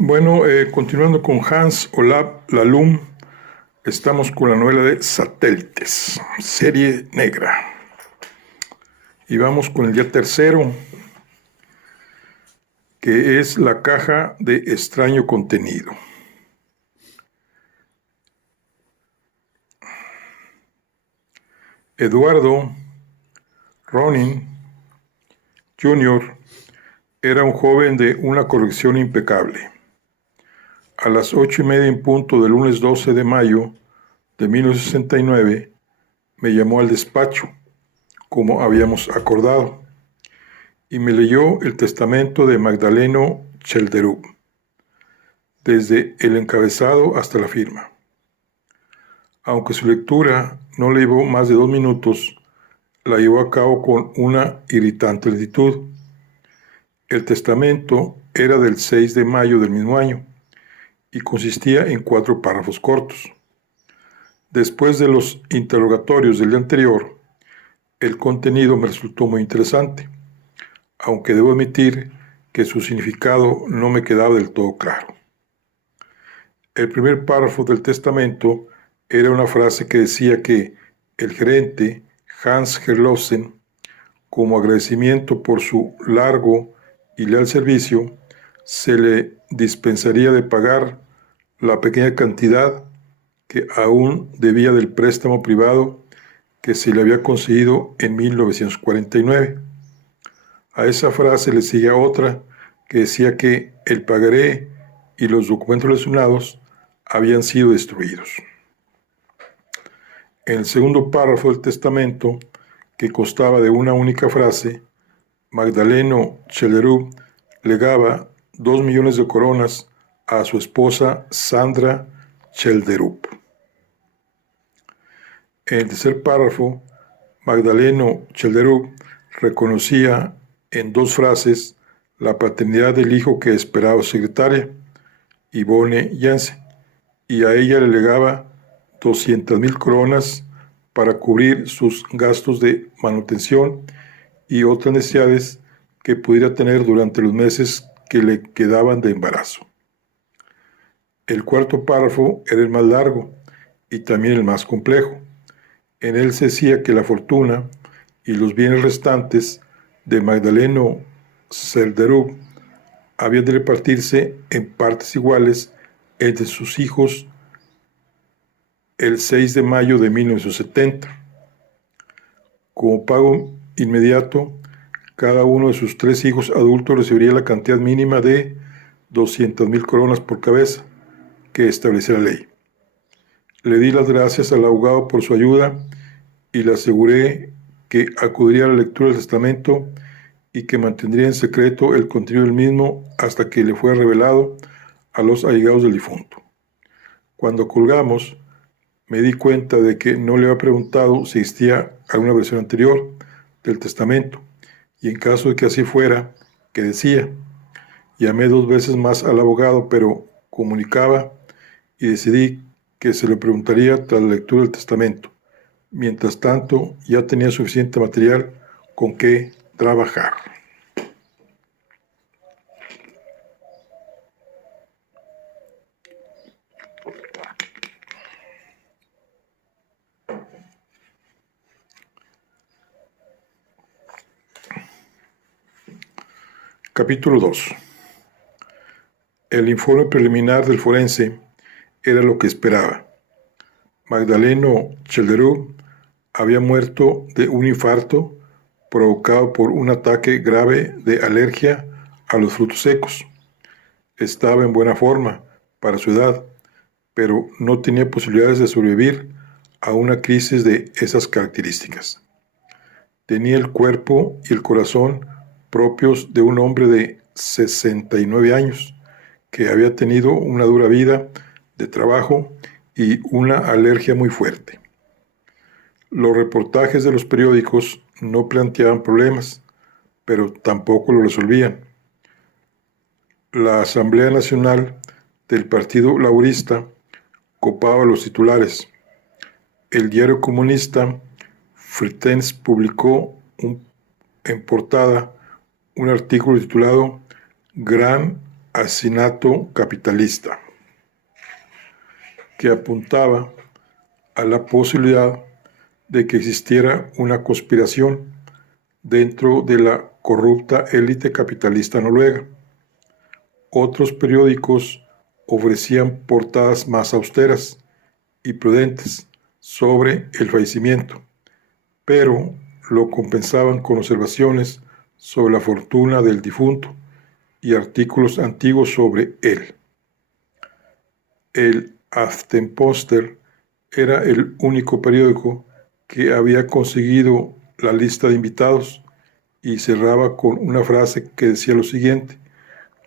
Bueno, continuando con Hans Olav Lahlum, estamos con la novela de Satélites, serie negra. Y vamos con el día tercero, que es la caja de extraño contenido. Eduardo Ronin Jr. era un joven de una corrección impecable. A las 8:30 en punto del lunes 12 de mayo de 1969, me llamó al despacho, como habíamos acordado, y me leyó el testamento de Magdaleno Chelderup, desde el encabezado hasta la firma. Aunque su lectura no le llevó más de 2 minutos, la llevó a cabo con una irritante lentitud. El testamento era del 6 de mayo del mismo año y consistía en 4 párrafos cortos. Después de los interrogatorios del día anterior, el contenido me resultó muy interesante, aunque debo admitir que su significado no me quedaba del todo claro. El primer párrafo del testamento era una frase que decía que el gerente, Hans Herlofsen, como agradecimiento por su largo y leal servicio, se le dispensaría de pagar la pequeña cantidad que aún debía del préstamo privado que se le había concedido en 1949. A esa frase le seguía otra que decía que el pagaré y los documentos relacionados habían sido destruidos. En el segundo párrafo del testamento, que constaba de una única frase, Magdaleno Chelderup legaba 2 millones de coronas a su esposa Sandra Chelderup. En el tercer párrafo, Magdaleno Chelderup reconocía en 2 frases la paternidad del hijo que esperaba su secretaria, Yvonne Jansen, y a ella le legaba 200,000 coronas para cubrir sus gastos de manutención y otras necesidades que pudiera tener durante los meses que le quedaban de embarazo. El cuarto párrafo era el más largo y también el más complejo. En él se decía que la fortuna y los bienes restantes de Magdaleno Chelderup habían de repartirse en partes iguales entre sus hijos el 6 de mayo de 1970. Como pago inmediato, cada uno de sus 3 hijos adultos recibiría la cantidad mínima de 200,000 coronas por cabeza que establece la ley. Le di las gracias al abogado por su ayuda y le aseguré que acudiría a la lectura del testamento y que mantendría en secreto el contenido del mismo hasta que le fuera revelado a los allegados del difunto. Cuando colgamos, me di cuenta de que no le había preguntado si existía alguna versión anterior del testamento, y en caso de que así fuera, ¿qué decía? Llamé 2 veces más al abogado, pero comunicaba, y decidí que se le preguntaría tras la lectura del testamento. Mientras tanto, ya tenía suficiente material con que trabajar. Capítulo 2. El informe preliminar del forense era lo que esperaba. Magdaleno Chelderup había muerto de un infarto provocado por un ataque grave de alergia a los frutos secos. Estaba en buena forma para su edad, pero no tenía posibilidades de sobrevivir a una crisis de esas características. Tenía el cuerpo y el corazón propios de un hombre de 69 años, que había tenido una dura vida de trabajo y una alergia muy fuerte. Los reportajes de los periódicos no planteaban problemas, pero tampoco lo resolvían. La Asamblea Nacional del Partido Laborista copaba los titulares. El diario comunista Fritenz publicó en portada un artículo titulado Gran asesinato capitalista, que apuntaba a la posibilidad de que existiera una conspiración dentro de la corrupta élite capitalista noruega. Otros periódicos ofrecían portadas más austeras y prudentes sobre el fallecimiento, pero lo compensaban con observaciones sobre la fortuna del difunto y artículos antiguos sobre él. El Aftenposten era el único periódico que había conseguido la lista de invitados y cerraba con una frase que decía lo siguiente: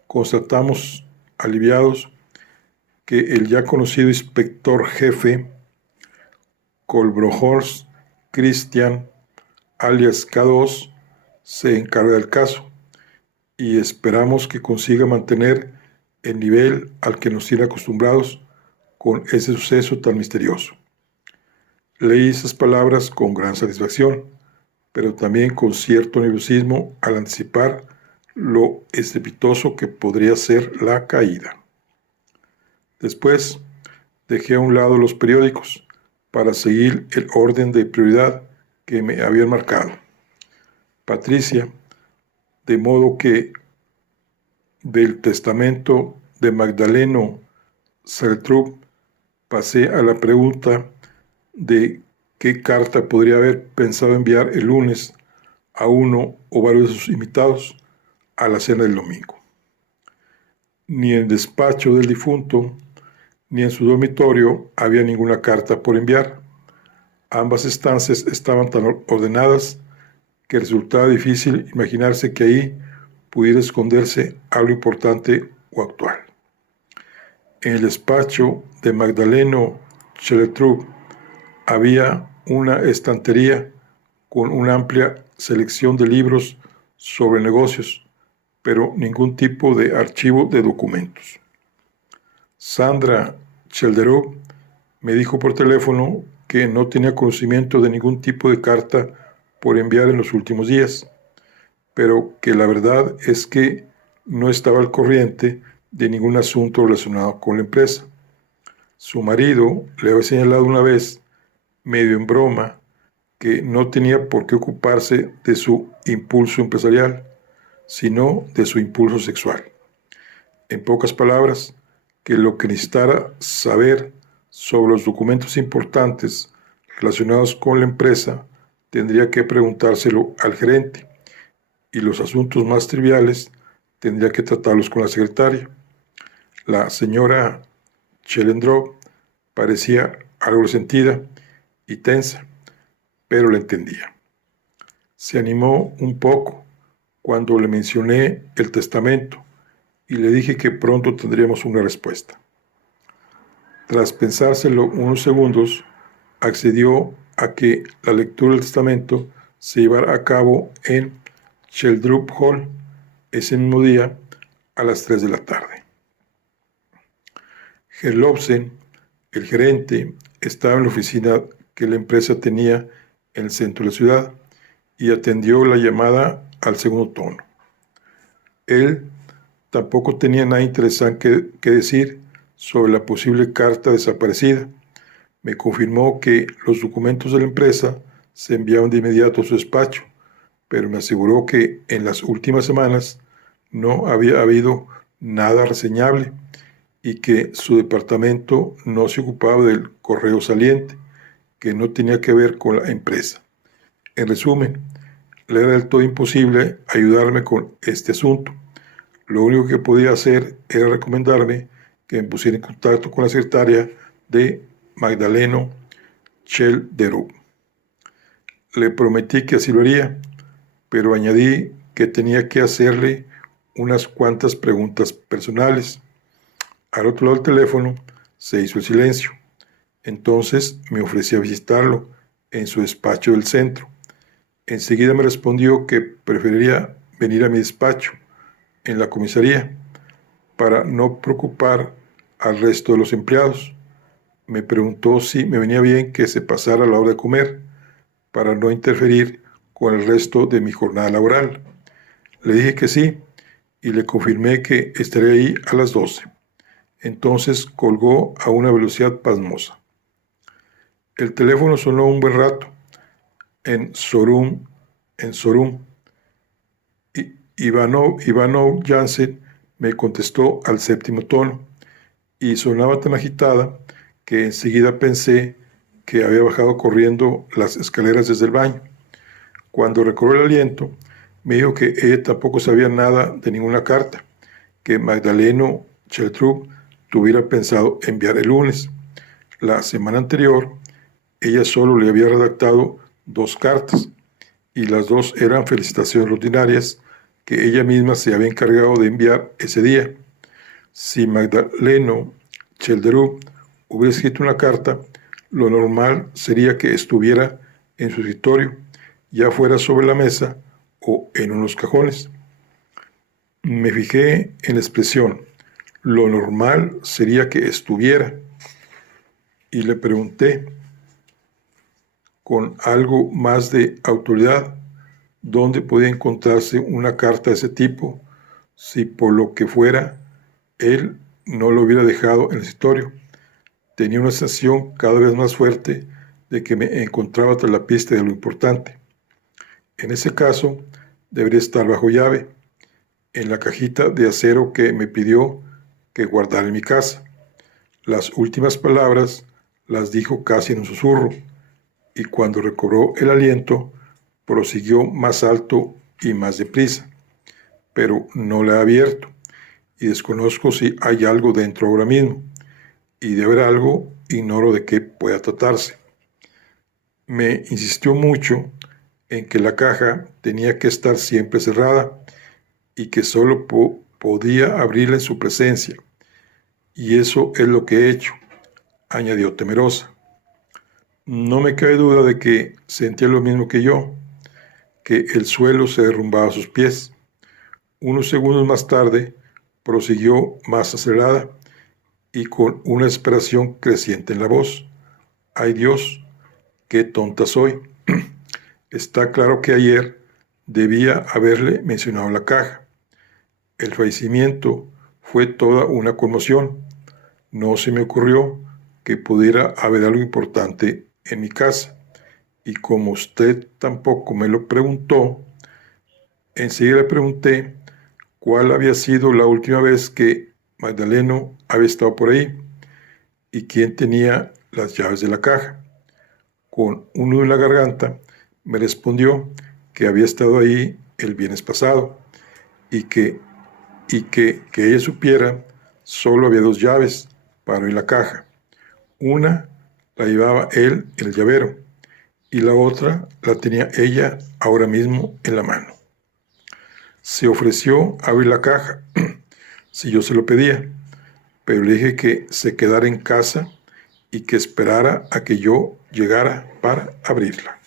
constatamos aliviados que el ya conocido inspector jefe Kolbrojors Christian, alias K2, se encarga del caso y esperamos que consiga mantener el nivel al que nos tiene acostumbrados con ese suceso tan misterioso. Leí esas palabras con gran satisfacción, pero también con cierto nerviosismo al anticipar lo estrepitoso que podría ser la caída. Después dejé a un lado los periódicos para seguir el orden de prioridad que me habían marcado. Patricia, de modo que del testamento de Magdaleno Seltrup pasé a la pregunta de qué carta podría haber pensado enviar el lunes a uno o varios de sus invitados a la cena del domingo. Ni en el despacho del difunto ni en su dormitorio había ninguna carta por enviar. Ambas estancias estaban tan ordenadas que resultaba difícil imaginarse que ahí pudiera esconderse algo importante o actual. En el despacho de Magdaleno Seltrup había una estantería con una amplia selección de libros sobre negocios, pero ningún tipo de archivo de documentos. Sandra Chelderup me dijo por teléfono que no tenía conocimiento de ningún tipo de carta por enviar en los últimos días, pero que la verdad es que no estaba al corriente de ningún asunto relacionado con la empresa. Su marido le había señalado una vez, medio en broma, que no tenía por qué ocuparse de su impulso empresarial, sino de su impulso sexual. En pocas palabras, que lo que necesitara saber sobre los documentos importantes relacionados con la empresa tendría que preguntárselo al gerente y los asuntos más triviales tendría que tratarlos con la secretaria. La señora Chelendrov parecía algo resentida y tensa, pero la entendía. Se animó un poco cuando le mencioné el testamento y le dije que pronto tendríamos una respuesta. Tras pensárselo unos segundos, accedió a que la lectura del testamento se llevara a cabo en Sheldrup Hall ese mismo día a las 3 de la tarde. Herlofsen, el gerente, estaba en la oficina que la empresa tenía en el centro de la ciudad y atendió la llamada al segundo tono. Él tampoco tenía nada interesante que decir sobre la posible carta desaparecida. Me confirmó que los documentos de la empresa se enviaban de inmediato a su despacho, pero me aseguró que en las últimas semanas no había habido nada reseñable y que su departamento no se ocupaba del correo saliente, que no tenía que ver con la empresa. En resumen, le era del todo imposible ayudarme con este asunto. Lo único que podía hacer era recomendarme que me pusiera en contacto con la secretaria de Magdaleno Chelderup. Le prometí que así lo haría, pero añadí que tenía que hacerle unas cuantas preguntas personales. Al otro lado del teléfono se hizo el silencio. Entonces me ofrecí a visitarlo en su despacho del centro. Enseguida me respondió que preferiría venir a mi despacho en la comisaría para no preocupar al resto de los empleados. Me preguntó si me venía bien que se pasara la hora de comer para no interferir con el resto de mi jornada laboral. Le dije que sí y le confirmé que estaría ahí a las 12. Entonces colgó a una velocidad pasmosa. El teléfono sonó un buen rato. En Sorum. Ivanov Jansen me contestó al séptimo tono y sonaba tan agitada que enseguida pensé que había bajado corriendo las escaleras desde el baño. Cuando recobró el aliento, me dijo que ella tampoco sabía nada de ninguna carta que Magdaleno Cheltrup tuviera pensado enviar el lunes. La semana anterior, ella solo le había redactado 2 cartas, y las 2 eran felicitaciones rutinarias que ella misma se había encargado de enviar ese día. Si Magdaleno Chelderup hubiera escrito una carta, lo normal sería que estuviera en su escritorio, ya fuera sobre la mesa o en unos cajones. Me fijé en la expresión, lo normal sería que estuviera, y le pregunté con algo más de autoridad dónde podía encontrarse una carta de ese tipo si por lo que fuera él no lo hubiera dejado en el escritorio. Tenía una sensación cada vez más fuerte de que me encontraba tras la pista de lo importante. En ese caso, debería estar bajo llave, en la cajita de acero que me pidió que guardara en mi casa. Las últimas palabras las dijo casi en un susurro, y cuando recobró el aliento, prosiguió más alto y más deprisa. Pero no la he abierto, y desconozco si hay algo dentro ahora mismo, y de haber algo, ignoro de qué pueda tratarse. Me insistió mucho en que la caja tenía que estar siempre cerrada y que solo podía abrirla en su presencia. Y eso es lo que he hecho, añadió temerosa. No me cabe duda de que sentía lo mismo que yo, que el suelo se derrumbaba a sus pies. Unos segundos más tarde, prosiguió más acelerada y con una desesperación creciente en la voz. ¡Ay Dios! ¡Qué tonta soy! Está claro que ayer debía haberle mencionado la caja. El fallecimiento fue toda una conmoción. No se me ocurrió que pudiera haber algo importante en mi casa. Y como usted tampoco me lo preguntó, enseguida le pregunté cuál había sido la última vez que Magdaleno había estado por ahí y quién tenía las llaves de la caja. Con un nudo en la garganta, me respondió que había estado ahí el viernes pasado y que ella supiera solo había 2 llaves para abrir la caja. Una la llevaba él en el llavero y la otra la tenía ella ahora mismo en la mano. Se ofreció a abrir la caja si yo se lo pedía, pero le dije que se quedara en casa y que esperara a que yo llegara para abrirla.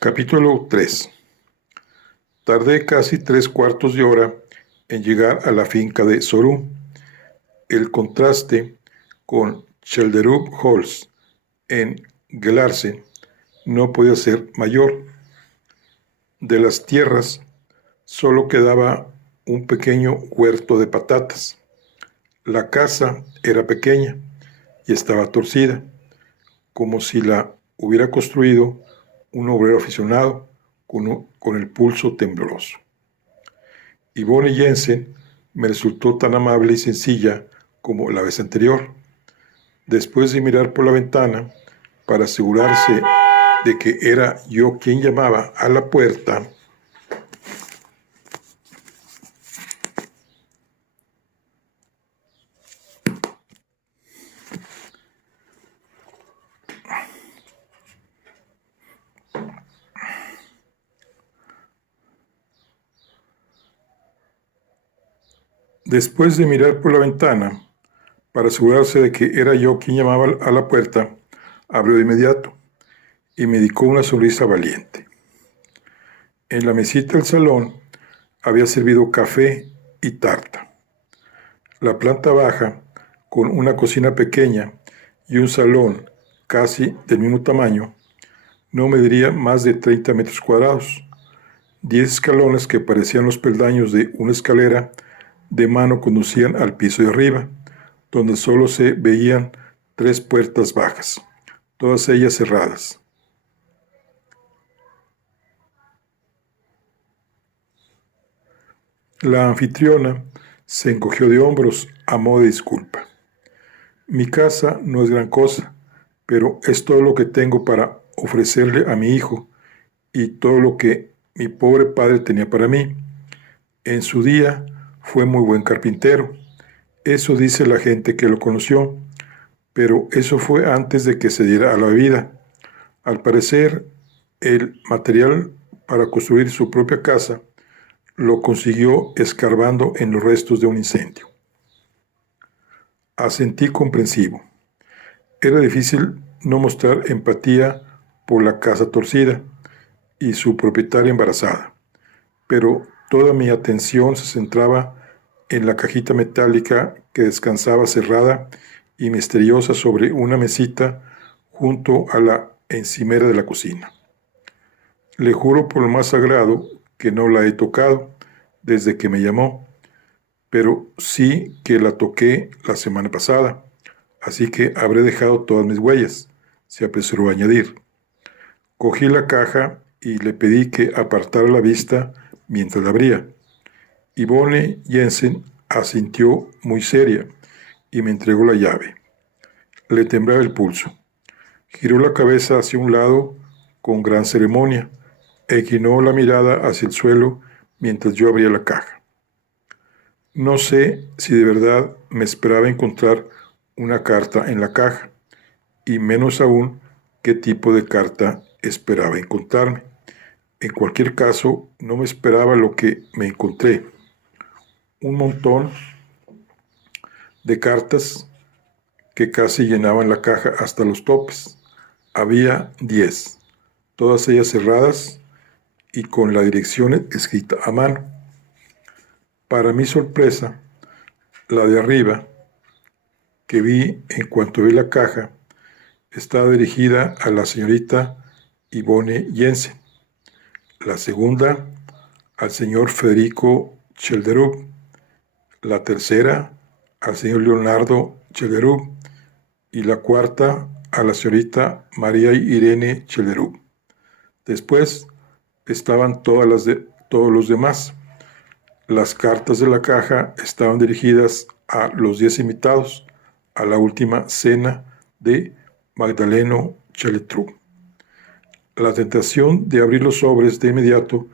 Capítulo 3. Tardé casi 3/4 de hora en llegar a la finca de Sorum. El contraste con Chelderup Halls en Gelarse no podía ser mayor. De las tierras solo quedaba un pequeño huerto de patatas. La casa era pequeña y estaba torcida, como si la hubiera construido un obrero aficionado con el pulso tembloroso. Yvonne Jensen me resultó tan amable y sencilla como la vez anterior. Después de mirar por la ventana para asegurarse de que era yo quien llamaba a la puerta, abrió de inmediato y me dedicó una sonrisa valiente. En la mesita del salón había servido café y Tarta. La planta baja, con una cocina pequeña y un salón casi del mismo tamaño, no mediría más de 30 metros cuadrados. 10 escalones que parecían los peldaños de una escalera de mano conducían al piso de arriba, donde solo se veían 3 puertas bajas, todas ellas cerradas. La anfitriona se encogió de hombros a modo de disculpa. Mi casa no es gran cosa, pero es todo lo que tengo para ofrecerle a mi hijo y todo lo que mi pobre padre tenía para mí. En su día fue muy buen carpintero. Eso dice la gente que lo conoció, pero eso fue antes de que se diera a la vida. Al parecer, el material para construir su propia casa lo consiguió escarbando en los restos de un incendio. Asentí comprensivo. Era difícil no mostrar empatía por la casa torcida y su propietaria embarazada, pero toda mi atención se centraba en la cajita metálica que descansaba cerrada y misteriosa sobre una mesita junto a la encimera de la cocina. Le juro por lo más sagrado que no la he tocado desde que me llamó, pero sí que la toqué la semana pasada, así que habré dejado todas mis huellas, se apresuró a añadir. Cogí la caja y le pedí que apartara la vista mientras la abría. Yvonne Jensen asintió muy seria y me entregó la llave. Le temblaba el pulso. Giró la cabeza hacia un lado con gran ceremonia e inclinó la mirada hacia el suelo mientras yo abría la caja. No sé si de verdad me esperaba encontrar una carta en la caja, y menos aún qué tipo de carta esperaba encontrarme. En cualquier caso, no me esperaba lo que me encontré. Un montón de cartas que casi llenaban la caja hasta los topes. Había 10, todas ellas cerradas y con la dirección escrita a mano. Para mi sorpresa, la de arriba, que vi en cuanto vi la caja, estaba dirigida a la señorita Yvonne Jensen. La segunda, al señor Federico Chelderup. La tercera, al señor Leonardo Chelderup. Y la cuarta, a la señorita María Irene Chelderup. Después estaban todos los demás. Las cartas de la caja estaban dirigidas a los 10 invitados a la última cena de Magdaleno Chelderup. La tentación de abrir los sobres de inmediato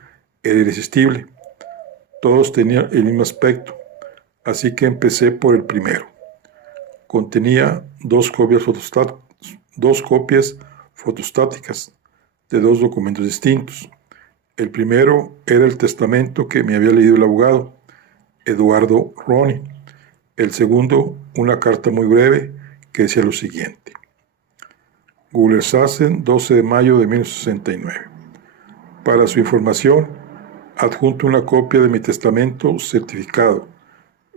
era irresistible. Todos tenían el mismo aspecto, así que empecé por el primero. Contenía dos copias fotostáticas de 2 documentos distintos. El primero era el testamento que me había leído el abogado, Eduardo Roney. El segundo, una carta muy breve que decía lo siguiente. Gullersassen, 12 de mayo de 1969. Para su información, adjunto una copia de mi testamento certificado.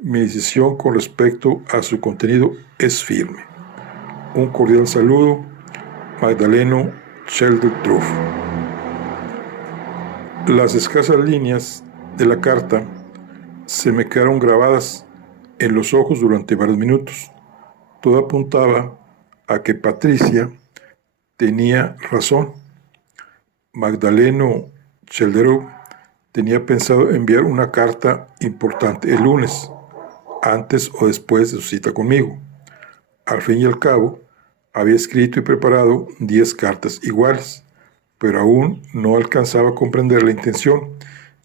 Mi decisión con respecto a su contenido es firme. Un cordial saludo, Magdaleno Chelderup. Las escasas líneas de la carta se me quedaron grabadas en los ojos durante varios minutos. Todo apuntaba a que Patricia tenía razón. Magdaleno Chelderup tenía pensado enviar una carta importante el lunes, antes o después de su cita conmigo. Al fin y al cabo, había escrito y preparado 10 cartas iguales, pero aún no alcanzaba a comprender la intención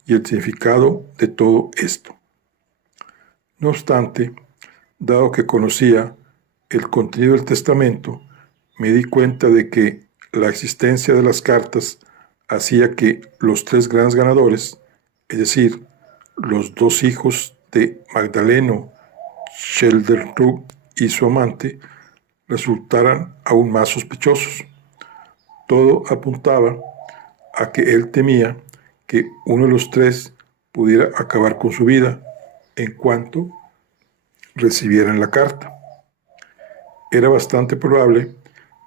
y el significado de todo esto. No obstante, dado que conocía el contenido del testamento, me di cuenta de que la existencia de las cartas hacía que los 3 grandes ganadores, es decir, los 2 hijos de Magdaleno Chelderup y su amante, resultaran aún más sospechosos. Todo apuntaba a que él temía que uno de los 3 pudiera acabar con su vida en cuanto recibieran la carta. Era bastante probable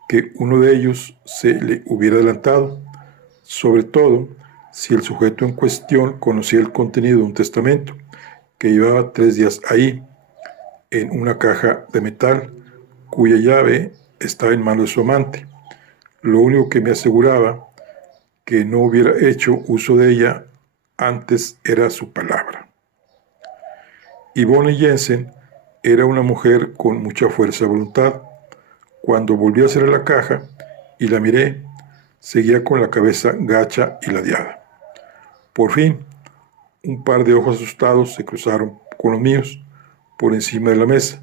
que uno de ellos se le hubiera adelantado, sobre todo si el sujeto en cuestión conocía el contenido de un testamento que llevaba 3 días ahí, en una caja de metal, cuya llave estaba en manos de su amante. Lo único que me aseguraba que no hubiera hecho uso de ella antes era su palabra. Yvonne Jensen era una mujer con mucha fuerza de voluntad. Cuando volví a cerrar la caja y la miré, seguía con la cabeza gacha y ladeada. Por fin, un par de ojos asustados se cruzaron con los míos por encima de la mesa,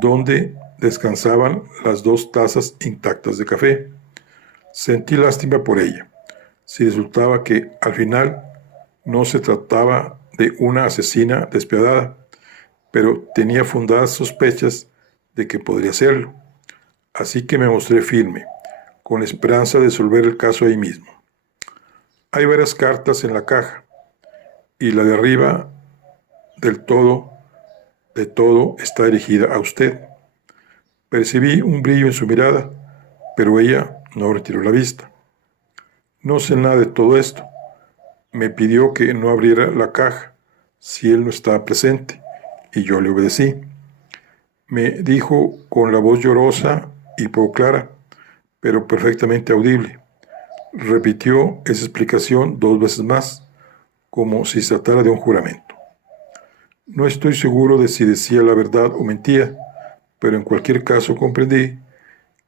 donde descansaban las 2 tazas intactas de café. Sentí lástima por ella, si resultaba que, al final, no se trataba de una asesina despiadada, pero tenía fundadas sospechas de que podría serlo. Así que me mostré firme, con esperanza de resolver el caso ahí mismo. Hay varias cartas en la caja, y la de arriba de todo está dirigida a usted. Percibí un brillo en su mirada, pero ella no retiró la vista. No sé nada de todo esto. Me pidió que no abriera la caja si él no estaba presente, y yo le obedecí. Me dijo con la voz llorosa y poco clara, pero perfectamente audible. Repitió esa explicación 2 veces más, como si se tratara de un juramento. No estoy seguro de si decía la verdad o mentía, pero en cualquier caso comprendí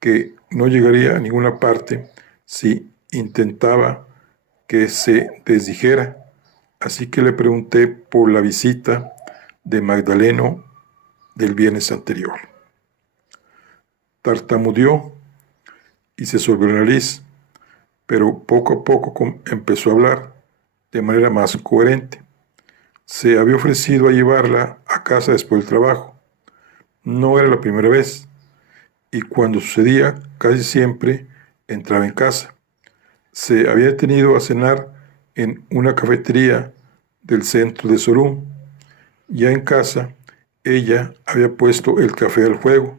que no llegaría a ninguna parte si intentaba que se desdijera, así que le pregunté por la visita de Magdaleno del viernes anterior. Tartamudeó y se solvió la nariz, pero poco a poco empezó a hablar de manera más coherente. Se había ofrecido a llevarla a casa después del trabajo. No era la primera vez, y cuando sucedía, casi siempre entraba en casa. Se había detenido a cenar en una cafetería del centro de Sorún. Ya en casa, ella había puesto el café al fuego,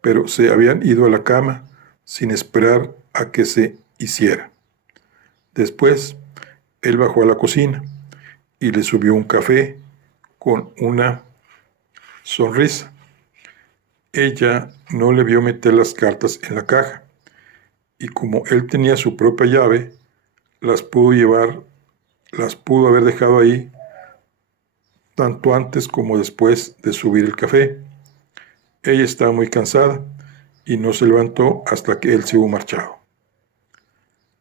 pero se habían ido a la cama sin esperar a que se hiciera. Después, él bajó a la cocina y le subió un café con una sonrisa. Ella no le vio meter las cartas en la caja, y como él tenía su propia llave, las pudo haber dejado ahí tanto antes como después de subir el café. Ella estaba muy cansada y no se levantó hasta que él se hubo marchado.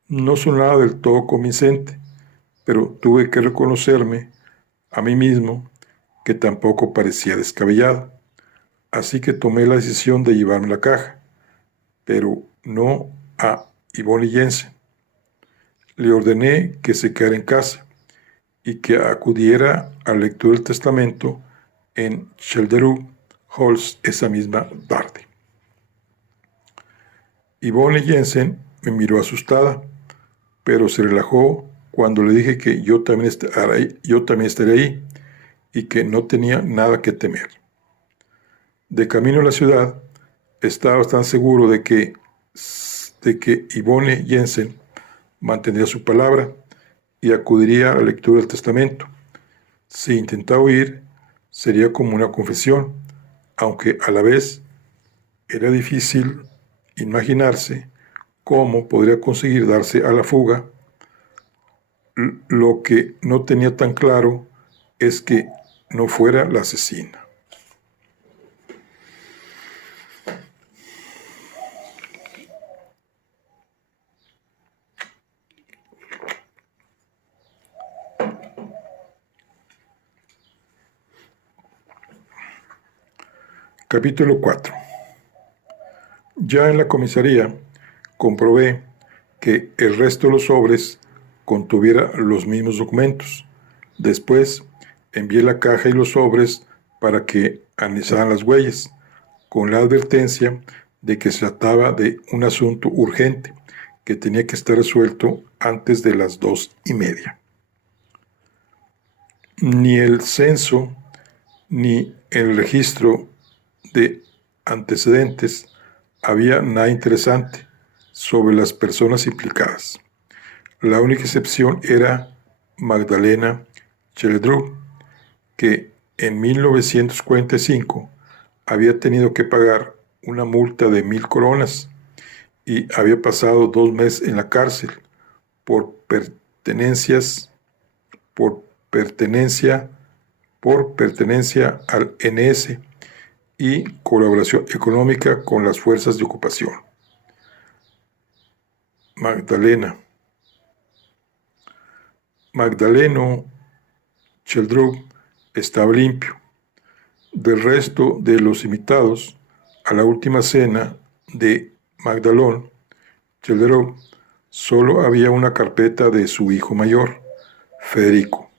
No sonaba del todo convincente, pero tuve que reconocerme a mí mismo que tampoco parecía descabellado. Así que tomé la decisión de llevarme la caja, pero no a Yvonne Jensen. Le ordené que se quedara en casa y que acudiera a la lectura del testamento en Chelderwood Halls esa misma tarde. Yvonne Jensen me miró asustada, pero se relajó cuando le dije que yo también estaría ahí y que no tenía nada que temer. De camino a la ciudad, estaba tan seguro de que Yvonne Jensen mantendría su palabra y acudiría a la lectura del testamento. Si intentaba huir, sería como una confesión, aunque a la vez era difícil imaginarse cómo podría conseguir darse a la fuga. Lo que no tenía tan claro es que no fuera la asesina. Capítulo 4. Ya en la comisaría comprobé que el resto de los sobres contuviera los mismos documentos. Después envié la caja y los sobres para que analizaran las huellas, con la advertencia de que se trataba de un asunto urgente que tenía que estar resuelto antes de las 2:30. Ni el censo ni en el registro de antecedentes había nada interesante sobre las personas implicadas. La única excepción era Magdalena Cheldrú, que en 1945 había tenido que pagar una multa de 1,000 coronas y había pasado 2 meses en la cárcel por pertenencia al NS y colaboración económica con las fuerzas de ocupación. Magdaleno Cheldrú estaba limpio. Del resto de los invitados a la última cena de Magdalón Cheldrú, solo había una carpeta de su hijo mayor, Federico.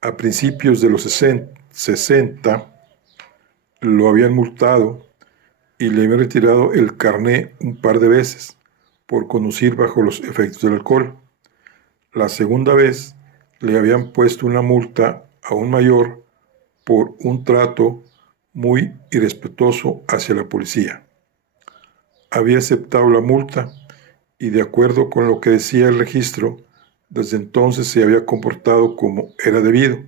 A principios de los 60 lo habían multado y le habían retirado el carné un par de veces por conducir bajo los efectos del alcohol. La segunda vez le habían puesto una multa aún mayor por un trato muy irrespetuoso hacia la policía. Había aceptado la multa y, de acuerdo con lo que decía el registro, desde entonces se había comportado como era debido.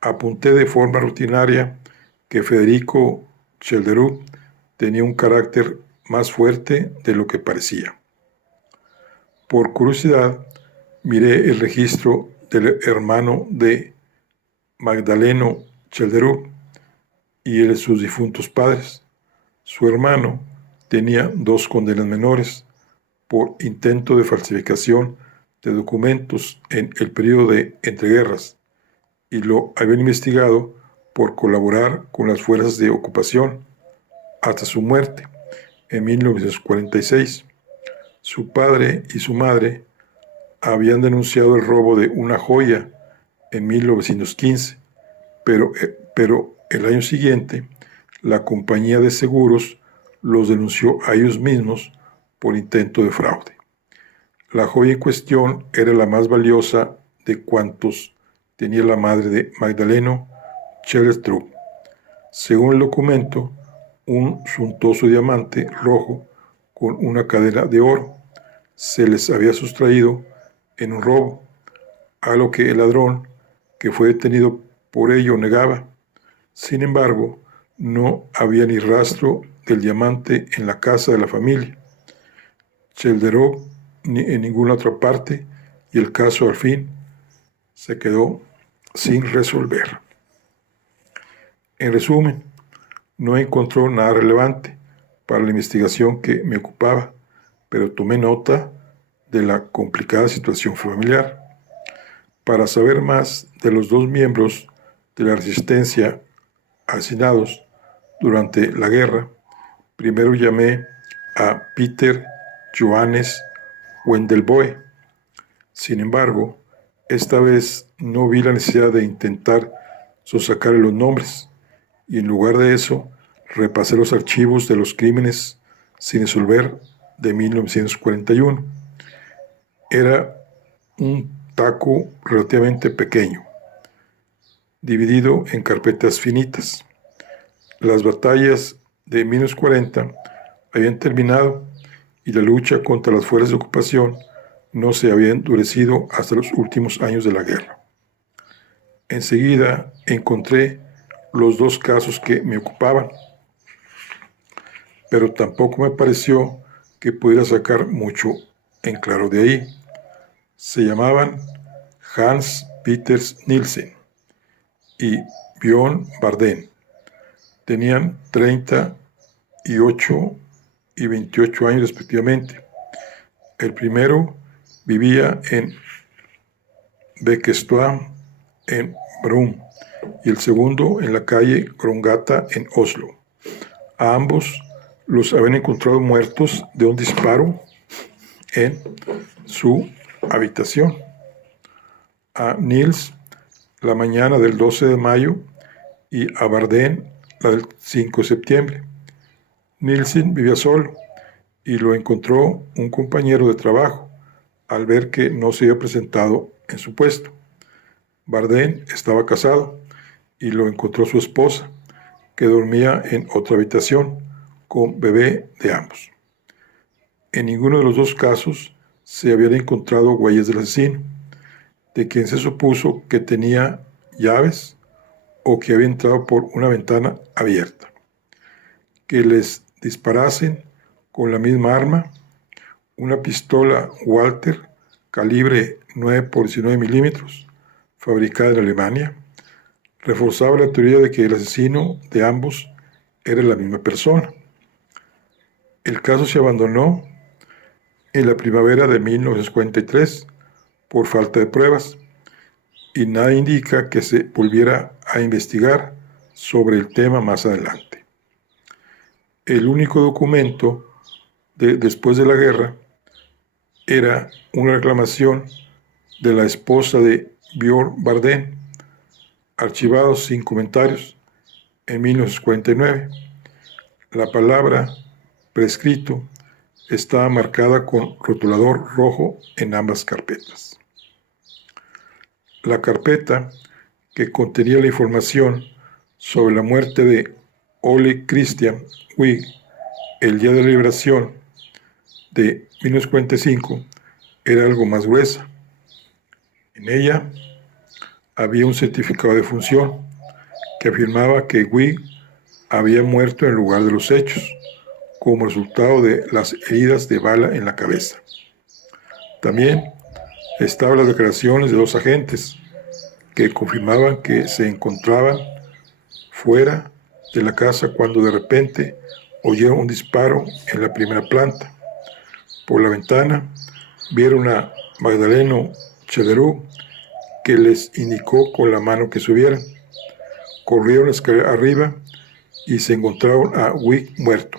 Apunté de forma rutinaria que Federico Cheldrú tenía un carácter más fuerte de lo que parecía. Por curiosidad, miré el registro del hermano de Magdaleno Cheldrú y el de sus difuntos padres. Su hermano tenía 2 condenas menores por intento de falsificación de documentos en el periodo de entreguerras y lo habían investigado por colaborar con las fuerzas de ocupación hasta su muerte en 1946. Su padre y su madre habían denunciado el robo de una joya en 1915, pero el año siguiente la compañía de seguros los denunció a ellos mismos por intento de fraude. La joya en cuestión era la más valiosa de cuantos tenía la madre de Magdaleno Cheldrú. Según el documento, un suntuoso diamante rojo con una cadena de oro se les había sustraído en un robo, a lo que el ladrón, que fue detenido por ello, negaba. Sin embargo, no había ni rastro del diamante en la casa de la familia Cheldrú ni en ninguna otra parte, y el caso al fin se quedó sin resolver. En resumen, no encontró nada relevante para la investigación que me ocupaba, pero tomé nota de la complicada situación familiar. Para saber más de los 2 miembros de la resistencia asesinados durante la guerra, primero llamé a Peter Johannes Wendelboe. Sin embargo, esta vez no vi la necesidad de intentar sonsacarle los nombres, y en lugar de eso repasé los archivos de los crímenes sin resolver de 1941. Era un taco relativamente pequeño, dividido en carpetas finitas. Las batallas de 1940 habían terminado y la lucha contra las fuerzas de ocupación no se había endurecido hasta los últimos años de la guerra. Enseguida encontré los 2 casos que me ocupaban, pero tampoco me pareció que pudiera sacar mucho en claro de ahí. Se llamaban Hans Peter Nielsen y Björn Bardén. Tenían 38 y 28 años respectivamente. El primero vivía en Bekkestua, en Brum, y el segundo en la calle Grongata, en Oslo. A ambos los habían encontrado muertos de un disparo en su habitación. A Niels la mañana del 12 de mayo y a Bardén la del 5 de septiembre. Nielsen vivía solo y lo encontró un compañero de trabajo al ver que no se había presentado en su puesto. Bardén estaba casado y lo encontró su esposa, que dormía en otra habitación con bebé de ambos. En ninguno de los dos casos se habían encontrado huellas del asesino, de quien se supuso que tenía llaves o que había entrado por una ventana abierta. Que les disparasen con la misma arma, una pistola Walter calibre 9 por 19 milímetros, fabricada en Alemania, reforzaba la teoría de que el asesino de ambos era la misma persona. El caso se abandonó en la primavera de 1943 por falta de pruebas, y nada indica que se volviera a investigar sobre el tema más adelante. El único documento después de la guerra era una reclamación de la esposa de Björn Bardén, archivado sin comentarios en 1949. La palabra prescrito estaba marcada con rotulador rojo en ambas carpetas. La carpeta que contenía la información sobre la muerte de Ole Christian Wiig el día de la liberación de 1945 era algo más gruesa. En ella había un certificado de función que afirmaba que Wiig había muerto en el lugar de los hechos, como resultado de las heridas de bala en la cabeza. También estaban las declaraciones de dos agentes que confirmaban que se encontraban fuera de la casa cuando de repente oyeron un disparo en la primera planta. Por la ventana vieron a Magdaleno Chellerup, que les indicó con la mano que subieran. Corrieron la escalera arriba y se encontraron a Wiig muerto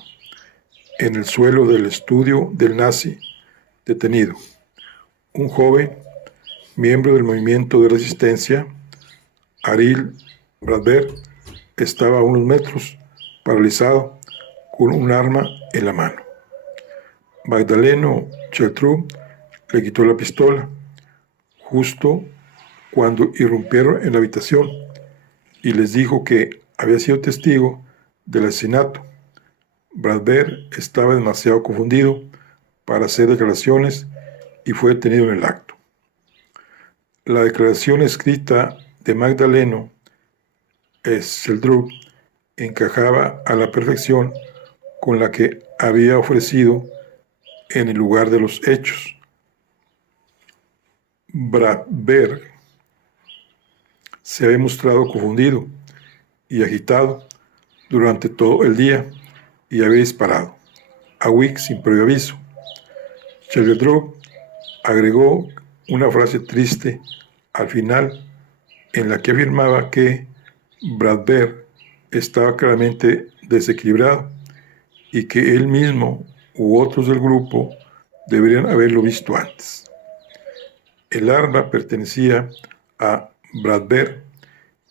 en el suelo del estudio del nazi detenido. Un joven, miembro del movimiento de resistencia, Aril Bradberg, estaba a unos metros, paralizado, con un arma en la mano. Magdaleno Chellerup le quitó la pistola, justo cuando irrumpieron en la habitación, y les dijo que había sido testigo del asesinato. Bradberg estaba demasiado confundido para hacer declaraciones y fue detenido en el acto. La declaración escrita de Magdaleno Chellerup encajaba a la perfección con la que había ofrecido en el lugar de los hechos. Bradberg se había mostrado confundido y agitado durante todo el día y había disparado a Wiig sin previo aviso. Chellerup agregó una frase triste al final en la que afirmaba que Bradberg estaba claramente desequilibrado y que él mismo u otros del grupo deberían haberlo visto antes. El arma pertenecía a Bradberg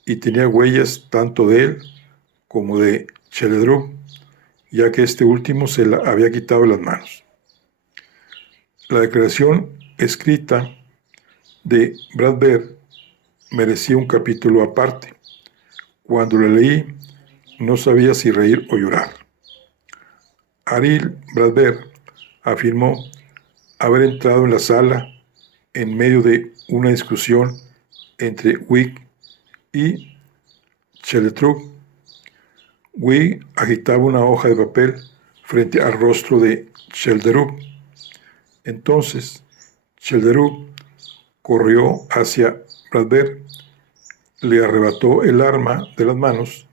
y tenía huellas tanto de él como de Chellerup, ya que este último se la había quitado de las manos. La declaración escrita de Bradberg merecía un capítulo aparte. Cuando la leí, no sabía si reír o llorar. Aril Bradberg afirmó haber entrado en la sala en medio de una discusión entre Wiig y Chellerup. Wiig agitaba una hoja de papel frente al rostro de Chellerup. Entonces, Chellerup corrió hacia Bradberg, le arrebató el arma de las manos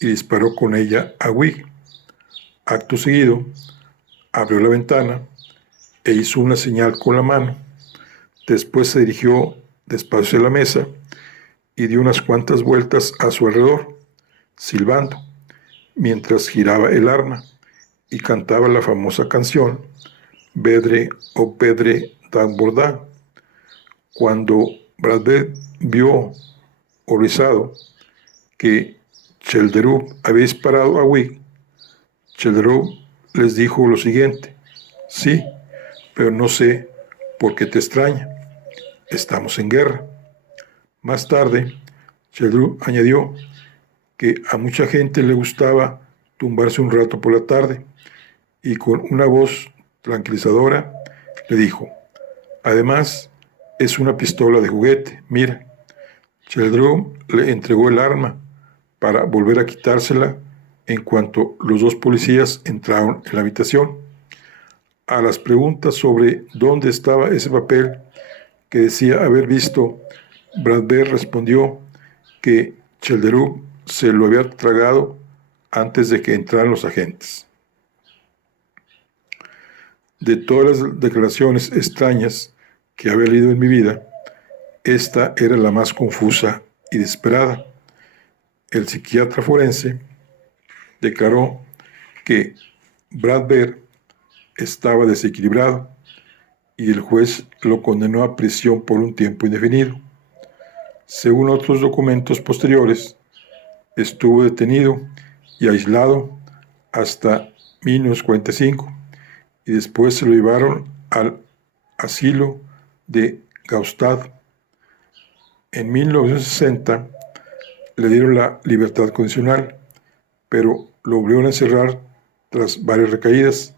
y disparó con ella a Wiig. Acto seguido, abrió la ventana e hizo una señal con la mano. Después se dirigió despacio a la mesa y dio unas cuantas vueltas a su alrededor, silbando, mientras giraba el arma y cantaba la famosa canción Vedre o Pedre Dan Bordán. Cuando Bradberg vio, horrorizado, que Chellerup había disparado a Wiig, Chellerup les dijo lo siguiente: sí, pero no sé por qué te extraña. Estamos en guerra. Más tarde, Chelderoub añadió que a mucha gente le gustaba tumbarse un rato por la tarde y con una voz tranquilizadora le dijo: además, es una pistola de juguete, mira. Chelderoub le entregó el arma para volver a quitársela en cuanto los dos policías entraron en la habitación. A las preguntas sobre dónde estaba ese papel que decía haber visto, Bradbury respondió que Chelderoub se lo había tragado antes de que entraran los agentes. De todas las declaraciones extrañas que había leído en mi vida, esta era la más confusa y desesperada. El psiquiatra forense declaró que Bradbury estaba desequilibrado y el juez lo condenó a prisión por un tiempo indefinido. Según otros documentos posteriores, estuvo detenido y aislado hasta 1945 y después se lo llevaron al asilo de Gstaad. En 1960 le dieron la libertad condicional, pero lo volvieron a encerrar tras varias recaídas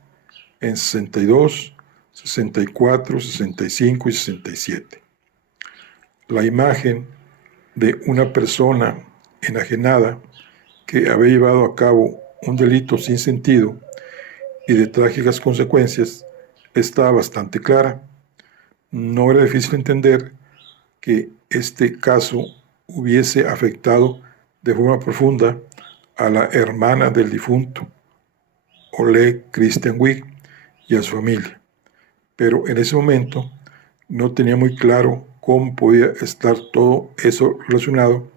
en 62, 64, 65 y 67. La imagen de una persona enajenada que había llevado a cabo un delito sin sentido y de trágicas consecuencias estaba bastante clara. No era difícil entender que este caso hubiese afectado de forma profunda a la hermana del difunto, Ole Christian Wig, y a su familia. Pero en ese momento no tenía muy claro cómo podía estar todo eso relacionado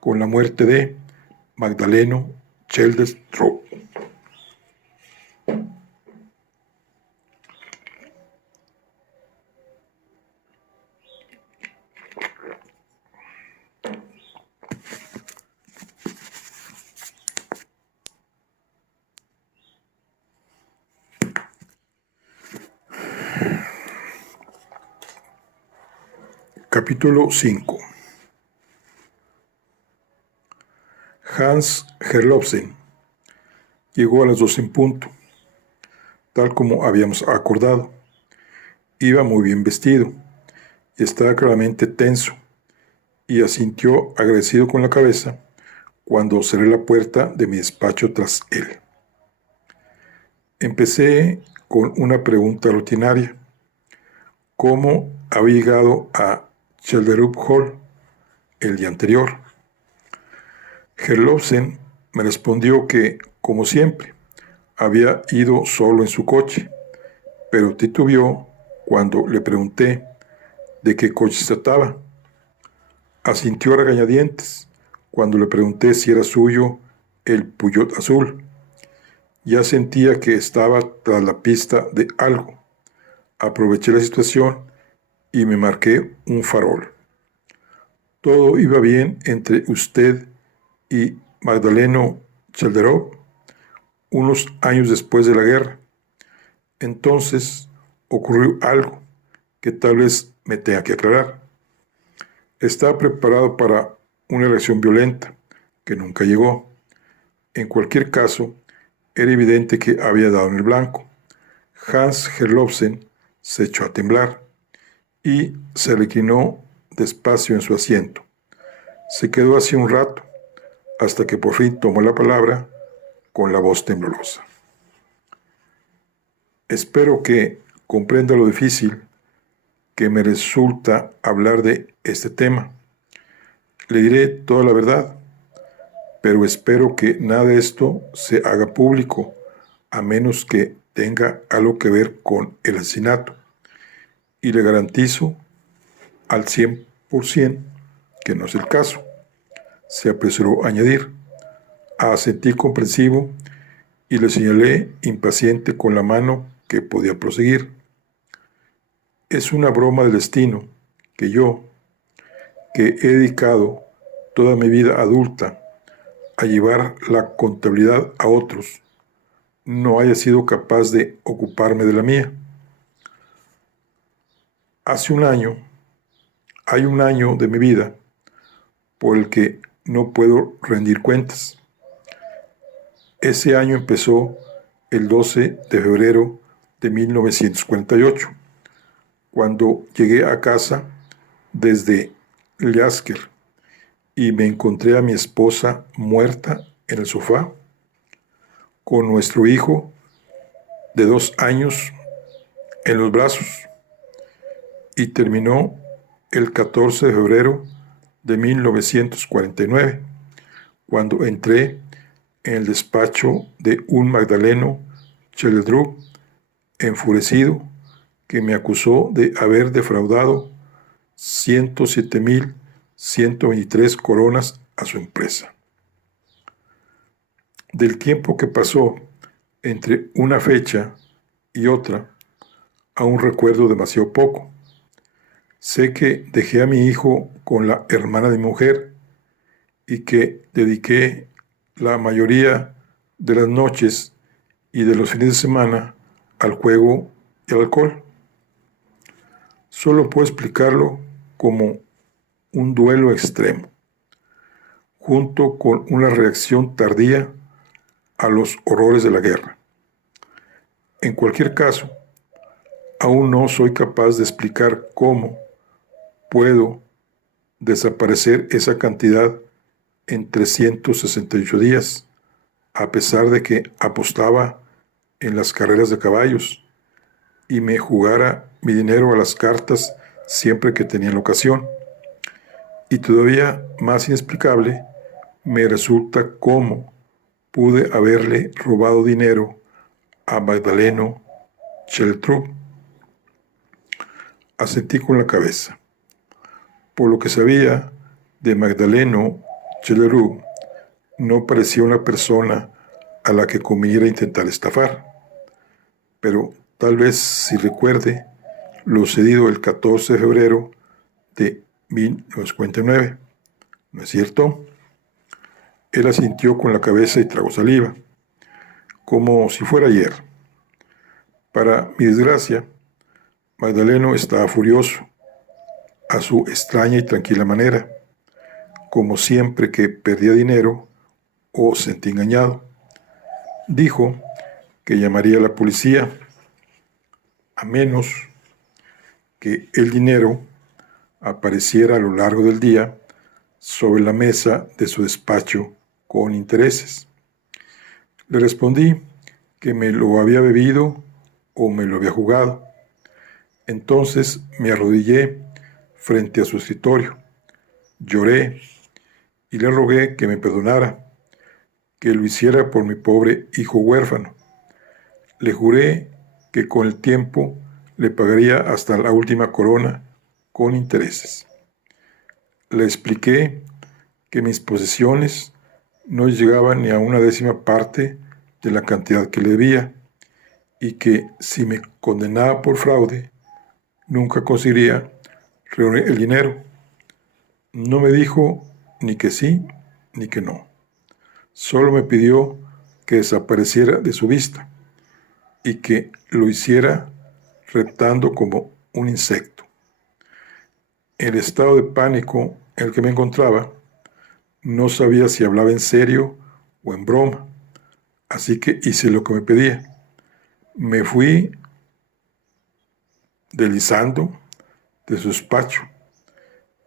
con la muerte de Magdaleno Chelderoub. Capítulo 5. Hans Herlofsen llegó a las 2 en punto, tal como habíamos acordado. Iba muy bien vestido y estaba claramente tenso, y asintió agradecido con la cabeza cuando cerré la puerta de mi despacho tras él. Empecé con una pregunta rutinaria: ¿cómo había llegado a Chelderoub Hall el día anterior? Herlofsen me respondió que, como siempre, había ido solo en su coche, pero titubeó cuando le pregunté de qué coche se trataba. Asintió a regañadientes cuando le pregunté si era suyo el Peugeot azul. Ya sentía que estaba tras la pista de algo. Aproveché la situación y me marqué un farol. ¿Todo iba bien entre usted y Magdaleno Chelderoub unos años después de la guerra? Entonces ocurrió algo que tal vez me tenga que aclarar. Estaba preparado para una reacción violenta que nunca llegó. En cualquier caso, era evidente que había dado en el blanco. Hans Herlofsen se echó a temblar y se reclinó despacio en su asiento. Se quedó así un rato, hasta que por fin tomó la palabra con la voz temblorosa. Espero que comprenda lo difícil que me resulta hablar de este tema. Le diré toda la verdad, pero espero que nada de esto se haga público, a menos que tenga algo que ver con el asesinato. Y le garantizo al 100% que no es el caso. Se apresuró a añadir. Asentí comprensivo y le señalé impaciente con la mano que podía proseguir. Es una broma del destino que yo, que he dedicado toda mi vida adulta a llevar la contabilidad a otros, no haya sido capaz de ocuparme de la mía. Hay un año de mi vida, por el que no puedo rendir cuentas. Ese año empezó el 12 de febrero de 1948, cuando llegué a casa desde Lyasker y me encontré a mi esposa muerta en el sofá, con nuestro hijo de 2 años en los brazos, y terminó el 14 de febrero de 1949, cuando entré en el despacho de un Magdaleno Cheldrú, enfurecido, que me acusó de haber defraudado 107.123 coronas a su empresa. Del tiempo que pasó entre una fecha y otra, aún recuerdo demasiado poco. Sé que dejé a mi hijo con la hermana de mi mujer y que dediqué la mayoría de las noches y de los fines de semana al juego y al alcohol. Solo puedo explicarlo como un duelo extremo, junto con una reacción tardía a los horrores de la guerra. En cualquier caso, aún no soy capaz de explicar cómo puedo desaparecer esa cantidad en 368 días, a pesar de que apostaba en las carreras de caballos y me jugara mi dinero a las cartas siempre que tenía la ocasión. Y todavía más inexplicable me resulta cómo pude haberle robado dinero a Magdaleno Cheldrú. Asentí con la cabeza. Por lo que sabía de Magdaleno Cheldrú, no parecía una persona a la que conviniera intentar estafar. Pero tal vez si recuerde lo sucedido el 14 de febrero de 1949. ¿No es cierto? Él asintió con la cabeza y tragó saliva, como si fuera ayer. Para mi desgracia, Magdaleno estaba furioso, a su extraña y tranquila manera, como siempre que perdía dinero o se sentía engañado. Dijo que llamaría a la policía, a menos que el dinero apareciera a lo largo del día sobre la mesa de su despacho con intereses. Le respondí que me lo había bebido o me lo había jugado. Entonces me arrodillé frente a su escritorio, lloré y le rogué que me perdonara, que lo hiciera por mi pobre hijo huérfano. Le juré que con el tiempo le pagaría hasta la última corona con intereses. Le expliqué que mis posesiones no llegaban ni a una 10ª parte de la cantidad que le debía y que si me condenaba por fraude, nunca conseguiría reunir el dinero. No me dijo ni que sí ni que no. Solo me pidió que desapareciera de su vista y que lo hiciera reptando como un insecto. En el estado de pánico en el que me encontraba, no sabía si hablaba en serio o en broma, así que hice lo que me pedía. Me fui deslizando de su despacho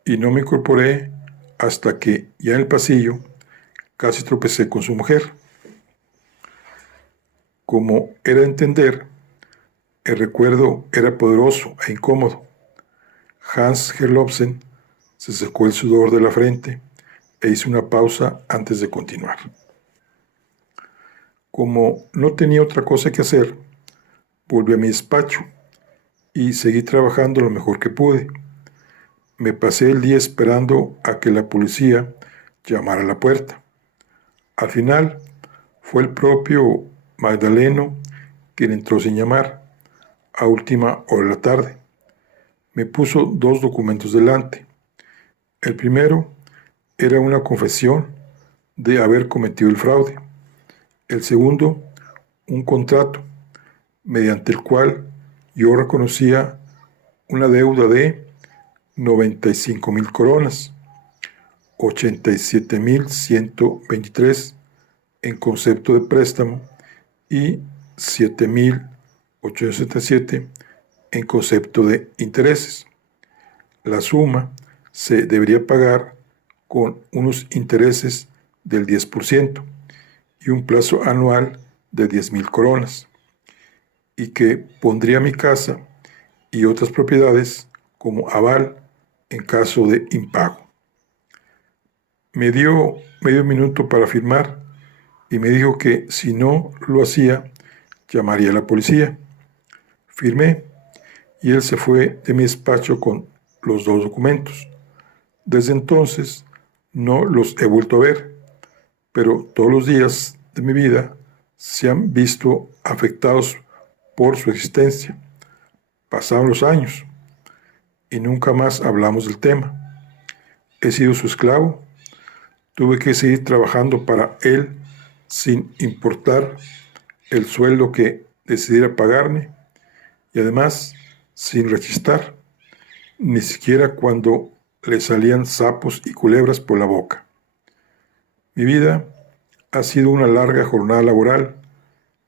y no me incorporé hasta que, ya en el pasillo, casi tropecé con su mujer. Como era de entender, el recuerdo era poderoso e incómodo. Hans Herlofsen se secó el sudor de la frente e hizo una pausa antes de continuar. Como no tenía otra cosa que hacer, volví a mi despacho y seguí trabajando lo mejor que pude. Me pasé el día esperando a que la policía llamara a la puerta. Al final, fue el propio Magdaleno quien entró sin llamar, a última hora de la tarde. Me puso 2 documentos delante. El primero era una confesión de haber cometido el fraude. El segundo, un contrato, mediante el cual yo reconocía una deuda de 95.000 coronas, 87.123 en concepto de préstamo y 7.877 en concepto de intereses. La suma se debería pagar con unos intereses del 10% y un plazo anual de 10.000 coronas, y que pondría mi casa y otras propiedades como aval en caso de impago. Me dio medio minuto para firmar y me dijo que si no lo hacía, llamaría a la policía. Firmé y él se fue de mi despacho con los 2 documentos. Desde entonces no los he vuelto a ver, pero todos los días de mi vida se han visto afectados por su existencia. Pasaron los años y nunca más hablamos del tema. He sido su esclavo, tuve que seguir trabajando para él sin importar el sueldo que decidiera pagarme y además sin rechistar, ni siquiera cuando le salían sapos y culebras por la boca. Mi vida ha sido una larga jornada laboral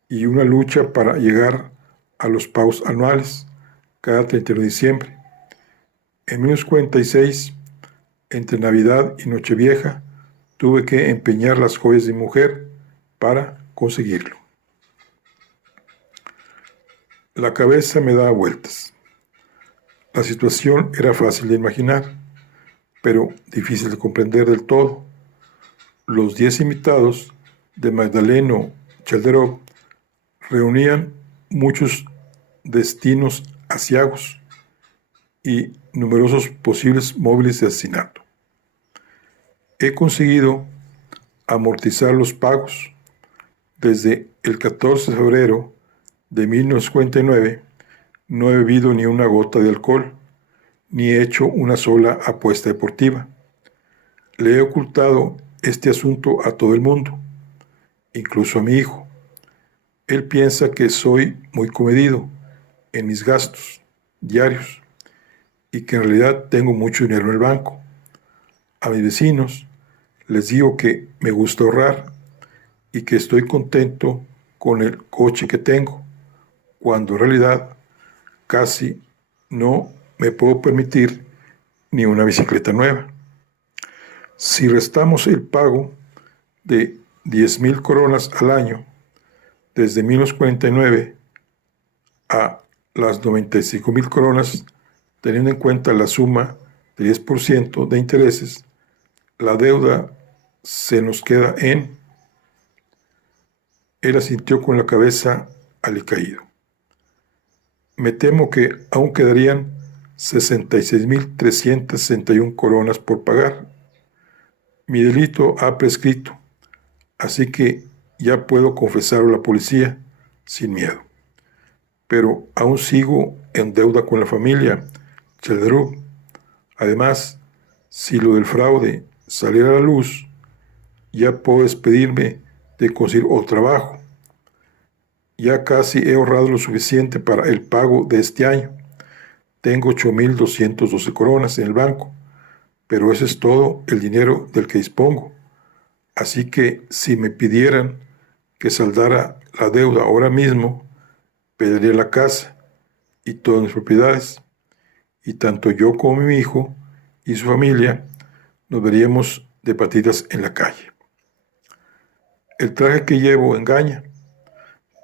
y una lucha para llegar a los pagos anuales cada 31 de diciembre. En 1946, entre Navidad y Nochevieja, tuve que empeñar las joyas de mi mujer para conseguirlo. La cabeza me daba vueltas. La situación era fácil de imaginar, pero difícil de comprender del todo. Los 10 invitados de Magdaleno Chalderov reunían muchos destinos aciagos y numerosos posibles móviles de asesinato. He conseguido amortizar los pagos. Desde el 14 de febrero de 1959 no he bebido ni una gota de alcohol, ni he hecho una sola apuesta deportiva. Le he ocultado este asunto a todo el mundo, incluso a mi hijo. Él piensa que soy muy comedido en mis gastos diarios y que en realidad tengo mucho dinero en el banco. A mis vecinos les digo que me gusta ahorrar y que estoy contento con el coche que tengo, cuando en realidad casi no me puedo permitir ni una bicicleta nueva. Si restamos el pago de 10.000 coronas al año, desde 1949 a las 95.000 coronas, teniendo en cuenta la suma de 10% de intereses, la deuda se nos queda en... Él asintió con la cabeza alicaído. Me temo que aún quedarían 66.361 coronas por pagar. Mi delito ha prescrito, así que ya puedo confesarlo a la policía sin miedo. Pero aún sigo en deuda con la familia Chalderov. Además, si lo del fraude saliera a la luz, ya puedo despedirme de conseguir otro trabajo. Ya casi he ahorrado lo suficiente para el pago de este año. Tengo 8.212 coronas en el banco, pero ese es todo el dinero del que dispongo. Así que si me pidieran que saldara la deuda ahora mismo, perdería la casa y todas mis propiedades, y tanto yo como mi hijo y su familia nos veríamos de patitas en la calle. El traje que llevo engaña.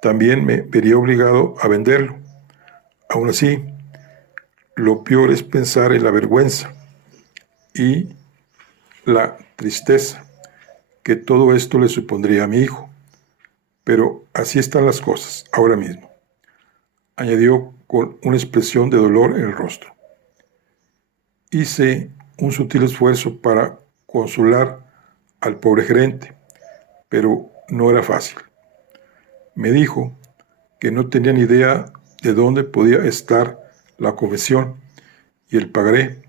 También me vería obligado a venderlo. Aún así, lo peor es pensar en la vergüenza y la tristeza que todo esto le supondría a mi hijo. Pero así están las cosas, ahora mismo, añadió con una expresión de dolor en el rostro. Hice un sutil esfuerzo para consolar al pobre gerente, pero no era fácil. Me dijo que no tenía ni idea de dónde podía estar la confesión y el pagaré,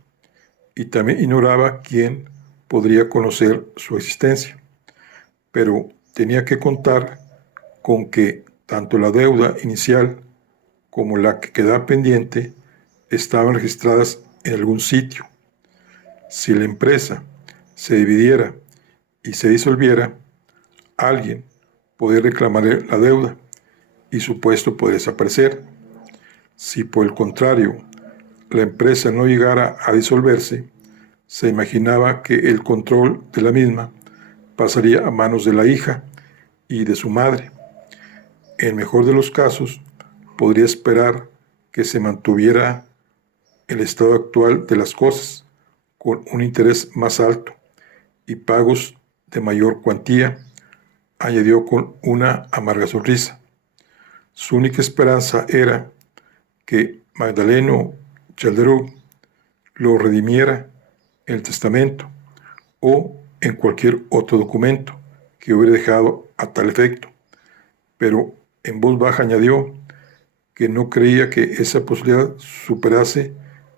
y también ignoraba quién podría conocer su existencia. Pero tenía que contar con que tanto la deuda inicial como la que quedaba pendiente estaban registradas en algún sitio. Si la empresa se dividiera y se disolviera, alguien podría reclamarle la deuda y su puesto podría desaparecer. Si por el contrario la empresa no llegara a disolverse, se imaginaba que el control de la misma pasaría a manos de la hija y de su madre. En el mejor de los casos, podría esperar que se mantuviera el estado actual de las cosas, con un interés más alto y pagos de mayor cuantía, añadió con una amarga sonrisa. Su única esperanza era que Magdaleno Chalderov lo redimiera en el testamento o en cualquier otro documento que hubiera dejado a tal efecto, pero en voz baja añadió que no creía que esa posibilidad superase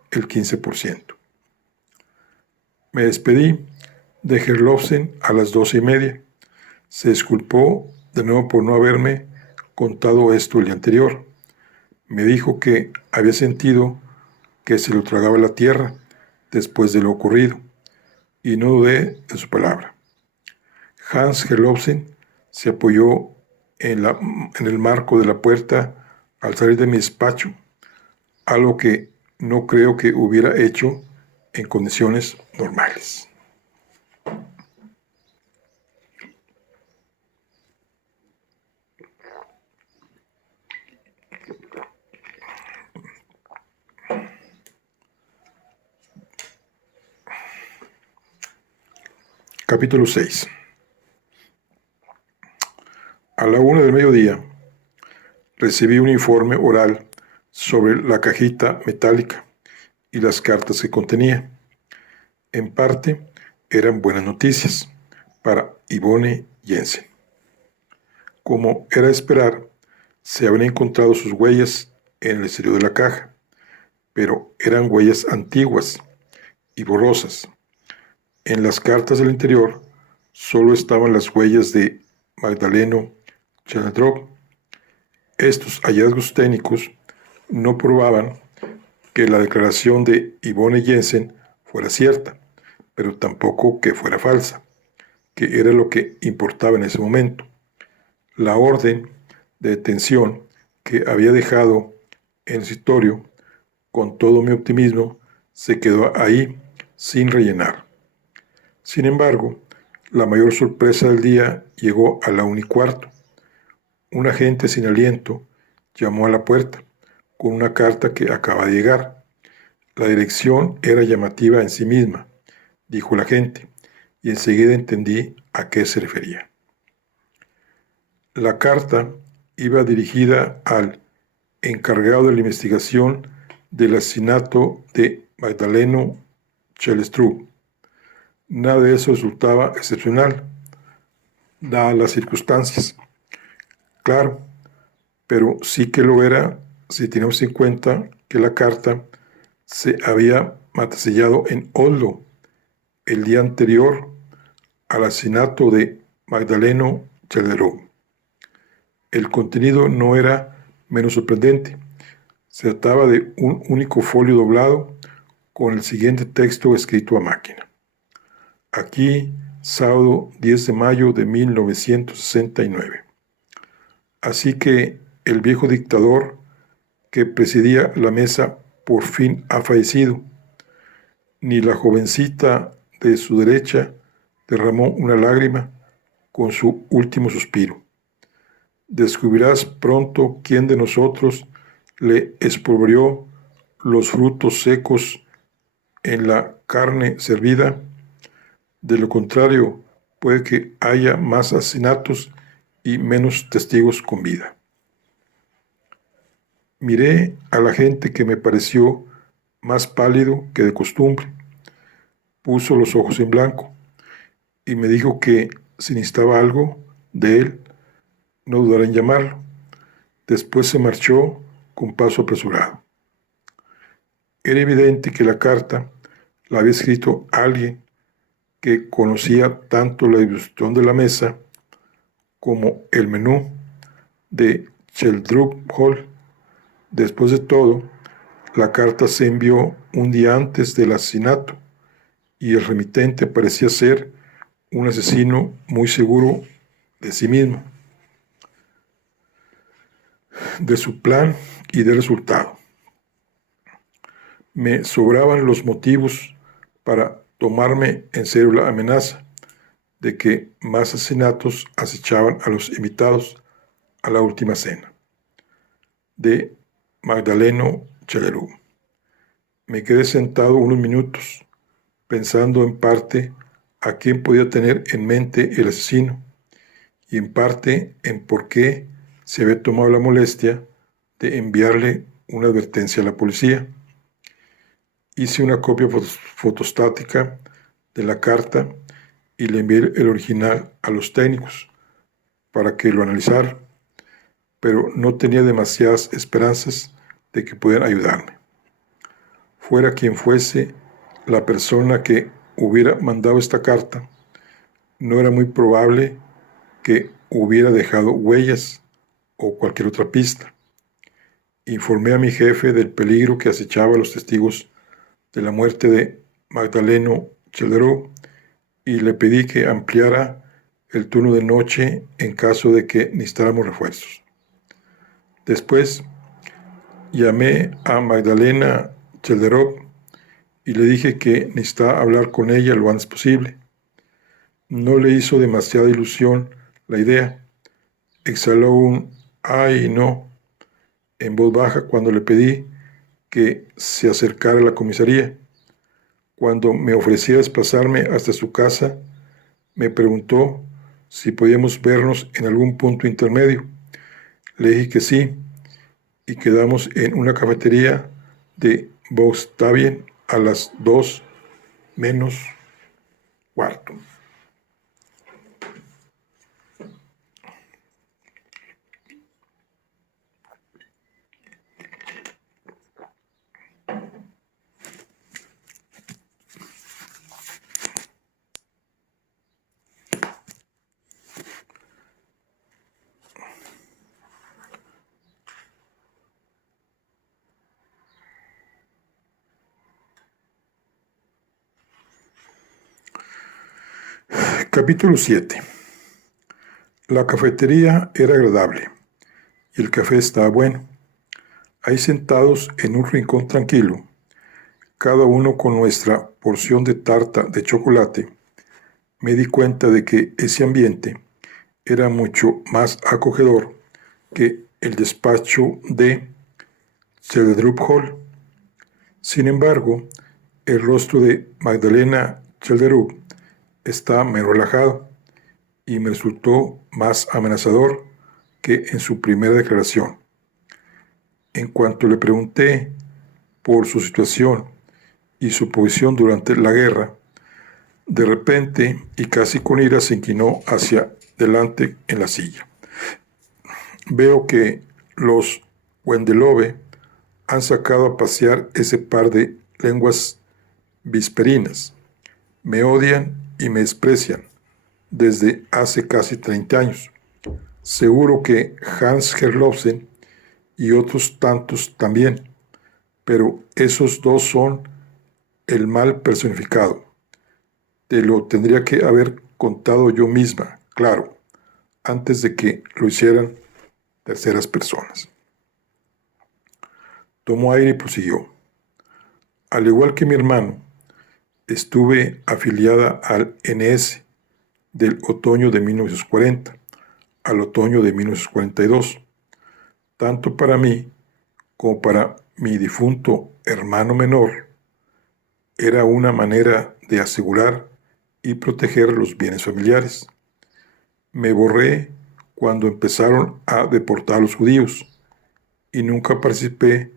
el 15%. Me despedí de Herlovsen a las 12:30. Se disculpó de nuevo por no haberme contado esto el día anterior. Me dijo que había sentido que se lo tragaba la tierra después de lo ocurrido, y no dudé de su palabra. Hans Herlovsen se apoyó en el marco de la puerta al salir de mi despacho, algo que no creo que hubiera hecho en condiciones normales. Capítulo 6. A la 1 del mediodía recibí un informe oral sobre la cajita metálica y las cartas que contenía. En parte eran buenas noticias para Yvonne Jensen. Como era de esperar, se habían encontrado sus huellas en el exterior de la caja, pero eran huellas antiguas y borrosas. En las cartas del interior solo estaban las huellas de Magdaleno Chalderov. Estos hallazgos técnicos no probaban que la declaración de Yvonne Jensen fuera cierta, pero tampoco que fuera falsa, que era lo que importaba en ese momento. La orden de detención que había dejado en el escritorio, con todo mi optimismo, se quedó ahí sin rellenar. Sin embargo, la mayor sorpresa del día llegó a la 1:15. Un agente sin aliento llamó a la puerta con una carta que acaba de llegar. La dirección era llamativa en sí misma, dijo el agente, y enseguida entendí a qué se refería. La carta iba dirigida al encargado de la investigación del asesinato de Magdaleno Chalderov. Nada de eso resultaba excepcional, dadas las circunstancias. Claro, pero sí que lo era si tenemos en cuenta que la carta se había matasellado en Oslo el día anterior al asesinato de Magdaleno Chalderov. El contenido no era menos sorprendente. Se trataba de un único folio doblado con el siguiente texto escrito a máquina. Aquí, sábado 10 de mayo de 1969. Así que el viejo dictador que presidía la mesa por fin ha fallecido. Ni la jovencita de su derecha derramó una lágrima con su último suspiro. Descubrirás pronto quién de nosotros le espolvoreó los frutos secos en la carne servida. De lo contrario, puede que haya más asesinatos y menos testigos con vida. Miré a la gente que me pareció más pálido que de costumbre. Puso los ojos en blanco y me dijo que si necesitaba algo de él, no dudara en llamarlo. Después se marchó con paso apresurado. Era evidente que la carta la había escrito alguien que conocía tanto la distribución de la mesa como el menú de Chalderov Hall. Después de todo, la carta se envió un día antes del asesinato y el remitente parecía ser un asesino muy seguro de sí mismo, de su plan y del resultado. Me sobraban los motivos para tomarme en serio la amenaza de que más asesinatos acechaban a los invitados a la última cena. De Magdaleno Chellerú. Me quedé sentado unos minutos, pensando en parte a quién podía tener en mente el asesino y en parte en por qué se había tomado la molestia de enviarle una advertencia a la policía. Hice una copia fotostática de la carta y le envié el original a los técnicos para que lo analizaran, pero no tenía demasiadas esperanzas de que pudieran ayudarme. Fuera quien fuese la persona que hubiera mandado esta carta, no era muy probable que hubiera dejado huellas o cualquier otra pista. Informé a mi jefe del peligro que acechaba a los testigos de la muerte de Magdaleno Chellerú y le pedí que ampliara el turno de noche en caso de que necesitáramos refuerzos. Después llamé a Magdalena Chellerú y le dije que necesitaba hablar con ella lo antes posible. No le hizo demasiada ilusión la idea. Exhaló un «ay, no» en voz baja cuando le pedí que se acercara a la comisaría. Cuando me ofrecía desplazarme hasta su casa, me preguntó si podíamos vernos en algún punto intermedio. Le dije que sí, y quedamos en una cafetería de Boustavien a las 2 menos cuarto. Capítulo 7. La cafetería era agradable y el café estaba bueno. Ahí sentados en un rincón tranquilo, cada uno con nuestra porción de tarta de chocolate, me di cuenta de que ese ambiente era mucho más acogedor que el despacho de Chellerú Hall. Sin embargo, el rostro de Magdalena Chellerú estaba menos relajado y me resultó más amenazador que en su primera declaración. En cuanto le pregunté por su situación y su posición durante la guerra, de repente y casi con ira se inclinó hacia delante en la silla. Veo que los Wendelove han sacado a pasear ese par de lenguas visperinas. Me odian y me desprecian desde hace casi 30 años. Seguro que Hans Herlofsen y otros tantos también, pero esos dos son el mal personificado. Te lo tendría que haber contado yo misma, claro, antes de que lo hicieran terceras personas. Tomó aire y prosiguió. Al igual que mi hermano, estuve afiliada al NS del otoño de 1940 al otoño de 1942. Tanto para mí como para mi difunto hermano menor, era una manera de asegurar y proteger los bienes familiares. Me borré cuando empezaron a deportar a los judíos y nunca participé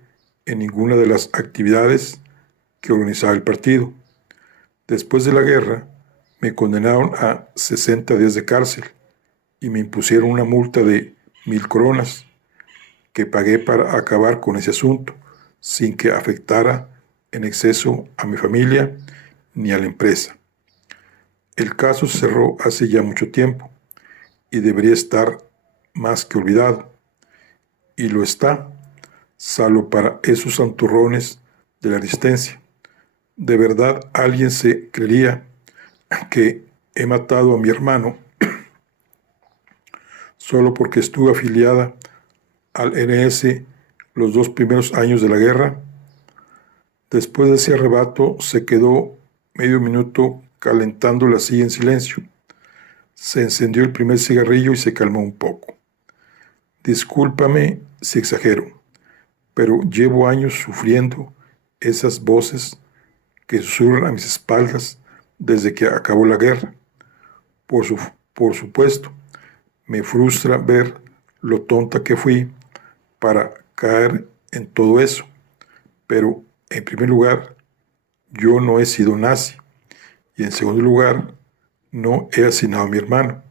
en ninguna de las actividades que organizaba el partido. Después de la guerra, me condenaron a 60 días de cárcel y me impusieron una multa de 1,000 coronas que pagué para acabar con ese asunto, sin que afectara en exceso a mi familia ni a la empresa. El caso se cerró hace ya mucho tiempo y debería estar más que olvidado. Y lo está, salvo para esos santurrones de la resistencia, ¿De verdad alguien se creería que he matado a mi hermano solo porque estuve afiliada al NS los 2 primeros años de la guerra? Después de ese arrebato se quedó medio minuto calentando la silla en silencio. Se encendió el primer cigarrillo y se calmó un poco. Discúlpame si exagero, pero llevo años sufriendo esas voces que susurran a mis espaldas desde que acabó la guerra. Por supuesto, me frustra ver lo tonta que fui para caer en todo eso, pero en primer lugar, yo no he sido nazi, y en segundo lugar, no he asesinado a mi hermano,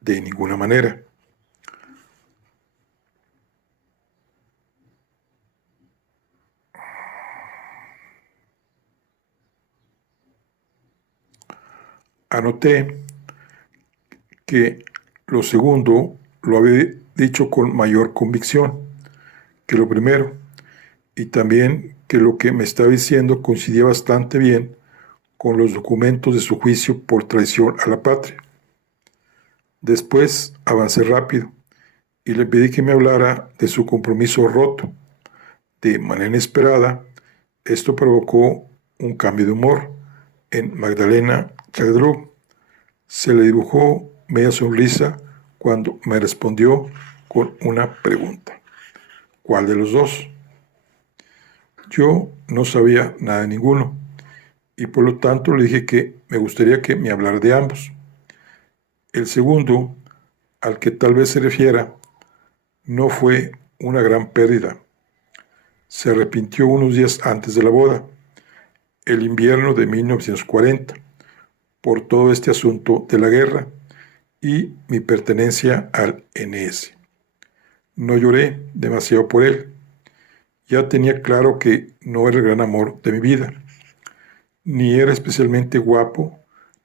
de ninguna manera. Anoté que lo segundo lo había dicho con mayor convicción que lo primero, y también que lo que me estaba diciendo coincidía bastante bien con los documentos de su juicio por traición a la patria. Después avancé rápido y le pedí que me hablara de su compromiso roto. De manera inesperada, esto provocó un cambio de humor en Magdalena Chagdrú. Se le dibujó media sonrisa cuando me respondió con una pregunta. ¿Cuál de los dos? Yo no sabía nada de ninguno, y por lo tanto le dije que me gustaría que me hablara de ambos. El segundo, al que tal vez se refiera, no fue una gran pérdida. Se arrepintió unos días antes de la boda, el invierno de 1940, por todo este asunto de la guerra y mi pertenencia al NS. No lloré demasiado por él. Ya tenía claro que no era el gran amor de mi vida. Ni era especialmente guapo,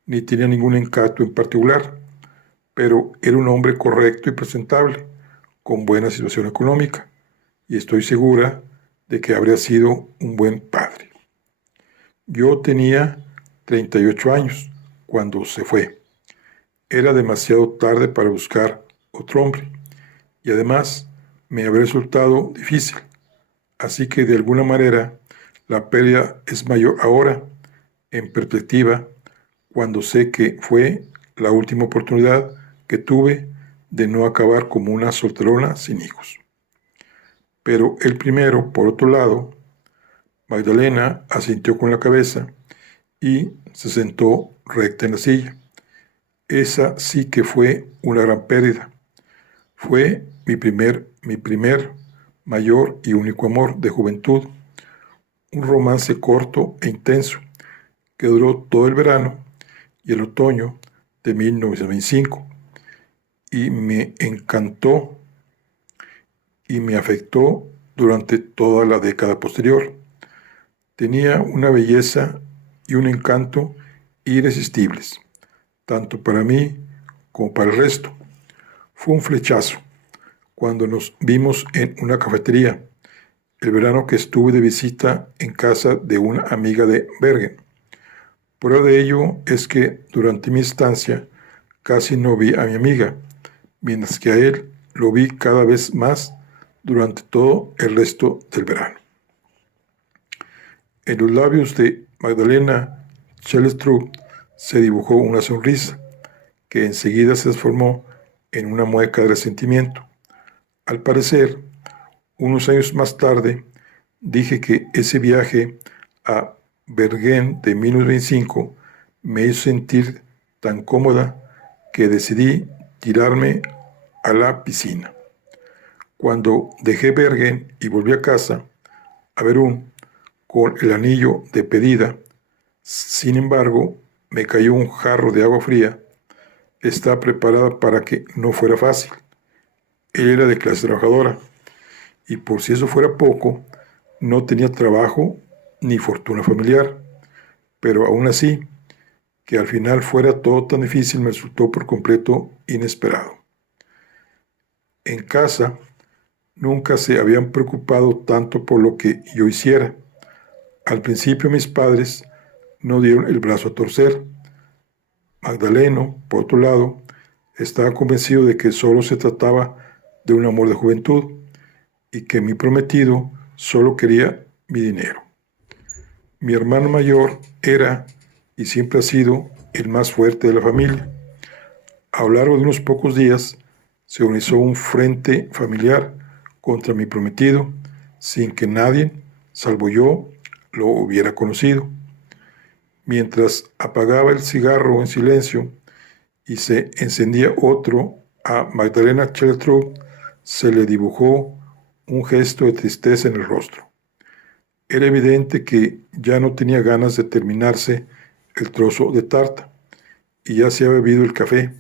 ni tenía ningún encanto en particular, pero era un hombre correcto y presentable, con buena situación económica, y estoy segura de que habría sido un buen padre. Yo tenía 38 años cuando se fue. Era demasiado tarde para buscar otro hombre, y además me habría resultado difícil, así que de alguna manera la pérdida es mayor ahora, en perspectiva, cuando sé que fue la última oportunidad que tuve de no acabar como una solterona sin hijos. Pero el primero, por otro lado, Magdalena asintió con la cabeza y se sentó recta en la silla. Esa sí que fue una gran pérdida. Fue mi primer, mayor y único amor de juventud, un romance corto e intenso que duró todo el verano y el otoño de 1925 y me encantó y me afectó durante toda la década posterior. Tenía una belleza y un encanto irresistibles, tanto para mí como para el resto. Fue un flechazo cuando nos vimos en una cafetería, el verano que estuve de visita en casa de una amiga de Bergen. Prueba de ello es que durante mi estancia casi no vi a mi amiga, mientras que a él lo vi cada vez más durante todo el resto del verano. En los labios de Magdalena Schellstrup se dibujó una sonrisa que enseguida se transformó en una mueca de resentimiento. Al parecer, unos años más tarde, dije que ese viaje a Bergen de 1925 me hizo sentir tan cómoda que decidí tirarme a la piscina. Cuando dejé Bergen y volví a casa, a Berún, con el anillo de pedida, sin embargo, me cayó un jarro de agua fría. Estaba preparada para que no fuera fácil. Él era de clase trabajadora, y por si eso fuera poco, no tenía trabajo ni fortuna familiar, pero aún así, que al final fuera todo tan difícil me resultó por completo inesperado. En casa, nunca se habían preocupado tanto por lo que yo hiciera. Al principio mis padres no dieron el brazo a torcer. Magdaleno, por otro lado, estaba convencido de que solo se trataba de un amor de juventud y que mi prometido solo quería mi dinero. Mi hermano mayor era y siempre ha sido el más fuerte de la familia. A lo largo de unos pocos días se organizó un frente familiar contra mi prometido sin que nadie, salvo yo, lo hubiera conocido. Mientras apagaba el cigarro en silencio y se encendía otro, a Magdalena Cheltreux se le dibujó un gesto de tristeza en el rostro. Era evidente que ya no tenía ganas de terminarse el trozo de tarta y ya se había bebido el café.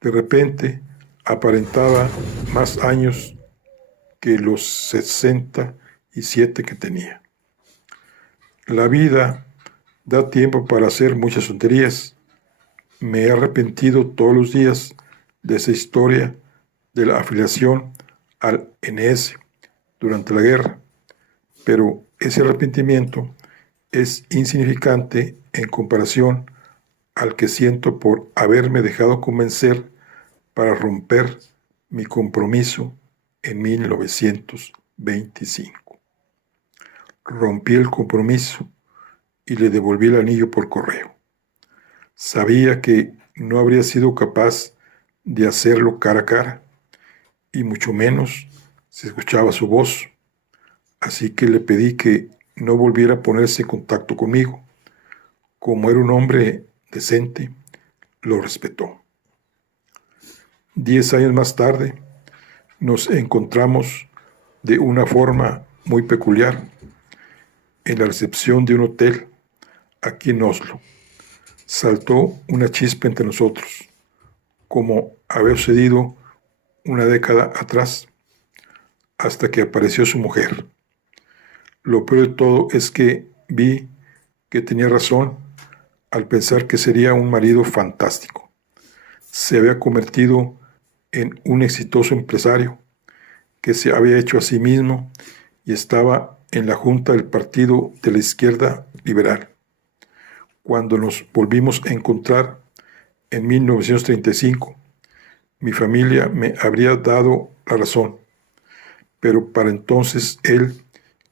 De repente aparentaba más años que los 67 que tenía. La vida da tiempo para hacer muchas tonterías. Me he arrepentido todos los días de esa historia de la afiliación al NS durante la guerra, pero ese arrepentimiento es insignificante en comparación al que siento por haberme dejado convencer para romper mi compromiso en 1925. Rompí el compromiso y le devolví el anillo por correo. Sabía que no habría sido capaz de hacerlo cara a cara, y mucho menos si escuchaba su voz, así que le pedí que no volviera a ponerse en contacto conmigo. Como era un hombre decente, lo respetó. 10 años más tarde, nos encontramos de una forma muy peculiar en la recepción de un hotel aquí en Oslo. Saltó una chispa entre nosotros, como había sucedido una década atrás, hasta que apareció su mujer. Lo peor de todo es que vi que tenía razón al pensar que sería un marido fantástico. Se había convertido en un exitoso empresario que se había hecho a sí mismo y estaba en la junta del Partido de la Izquierda Liberal. Cuando nos volvimos a encontrar en 1935, mi familia me habría dado la razón, pero para entonces él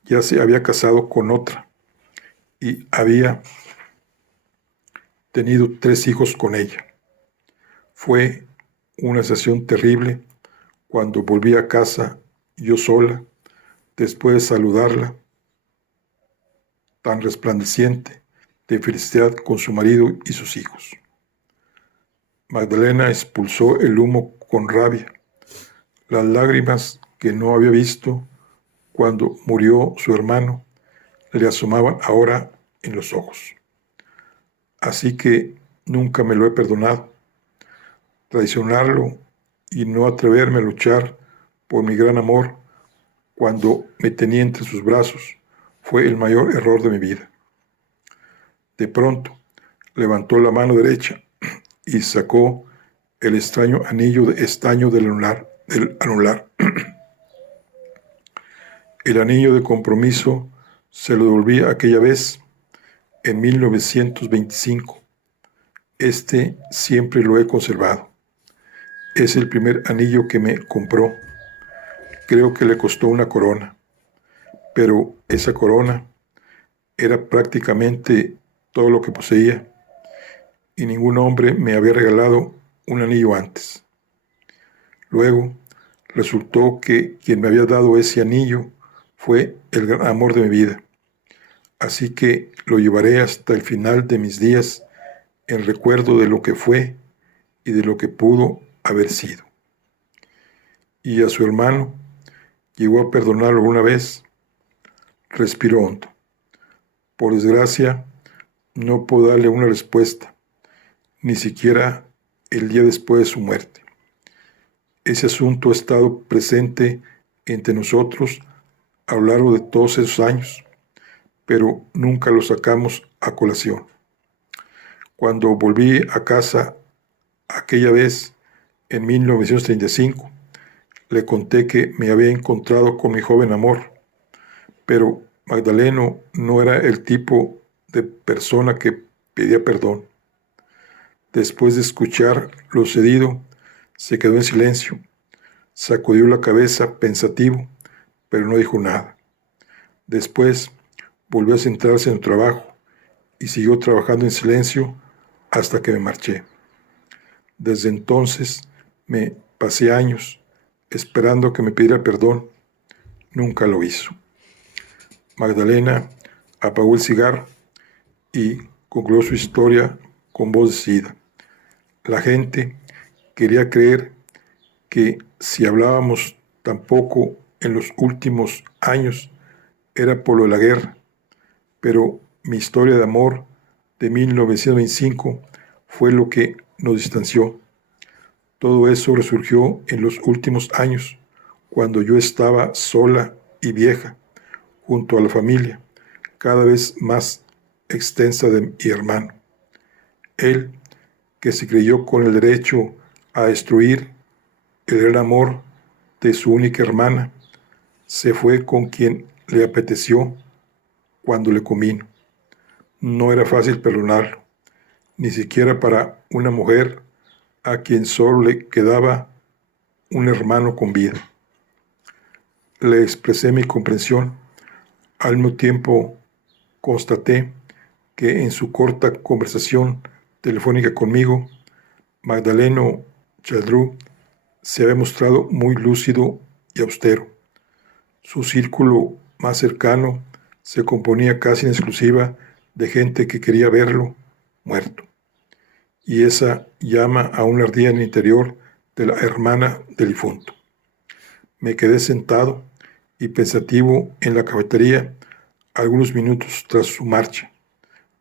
ya se había casado con otra y había tenido 3 hijos con ella. Fue una sensación terrible cuando volví a casa yo sola, después de saludarla, tan resplandeciente de felicidad con su marido y sus hijos. Magdalena expulsó el humo con rabia. Las lágrimas que no había visto cuando murió su hermano le asomaban ahora en los ojos. Así que nunca me lo he perdonado. Traicionarlo y no atreverme a luchar por mi gran amor cuando me tenía entre sus brazos fue el mayor error de mi vida. De pronto levantó la mano derecha y sacó el extraño anillo de estaño del anular. El anillo de compromiso se lo devolví aquella vez en 1925. Este siempre lo he conservado. Es el primer anillo que me compró. Creo que le costó una corona, pero esa corona era prácticamente todo lo que poseía, y ningún hombre me había regalado un anillo antes. Luego, resultó que quien me había dado ese anillo fue el gran amor de mi vida, así que lo llevaré hasta el final de mis días en recuerdo de lo que fue y de lo que pudo haber sido. Y a su hermano, llegó a perdonarlo una vez. Respiró hondo. Por desgracia, no puedo darle una respuesta, ni siquiera el día después de su muerte. Ese asunto ha estado presente entre nosotros a lo largo de todos esos años, pero nunca lo sacamos a colación. Cuando volví a casa aquella vez, en 1935, le conté que me había encontrado con mi joven amor, pero Magdaleno no era el tipo de persona que pedía perdón. Después de escuchar lo sucedido, se quedó en silencio, sacudió la cabeza pensativo, pero no dijo nada. Después volvió a centrarse en su trabajo y siguió trabajando en silencio hasta que me marché. Desde entonces me pasé años esperando que me pidiera perdón. Nunca lo hizo. Magdalena apagó el cigarro y concluyó su historia con voz decidida. La gente quería creer que si hablábamos tan poco en los últimos años era por lo de la guerra, pero mi historia de amor de 1925 fue lo que nos distanció. Todo eso resurgió en los últimos años, cuando yo estaba sola y vieja, junto a la familia, cada vez más extensa de mi hermano. Él, que se creyó con el derecho a destruir el gran amor de su única hermana, se fue con quien le apeteció cuando le convino. No era fácil perdonarlo, ni siquiera para una mujer a quien solo le quedaba un hermano con vida. Le expresé mi comprensión. Al mismo tiempo constaté que en su corta conversación telefónica conmigo, Magdaleno Cheldrú se había mostrado muy lúcido y austero. Su círculo más cercano se componía casi en exclusiva de gente que quería verlo muerto. Y esa llama aún ardía en el interior de la hermana del difunto. Me quedé sentado y pensativo en la cafetería algunos minutos tras su marcha.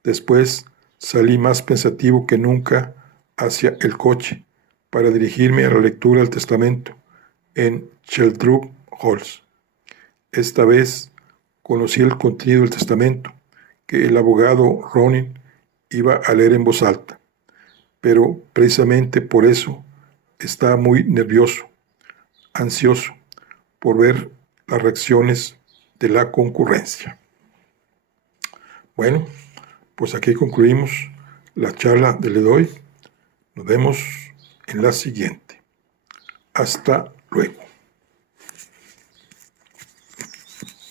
Después salí más pensativo que nunca hacia el coche para dirigirme a la lectura del testamento en Sheldrup Halls. Esta vez conocí el contenido del testamento que el abogado Ronin iba a leer en voz alta, pero precisamente por eso estaba muy nervioso, ansioso por ver las reacciones de la concurrencia. Bueno, pues aquí concluimos la charla de hoy. Nos vemos en la siguiente. Hasta luego.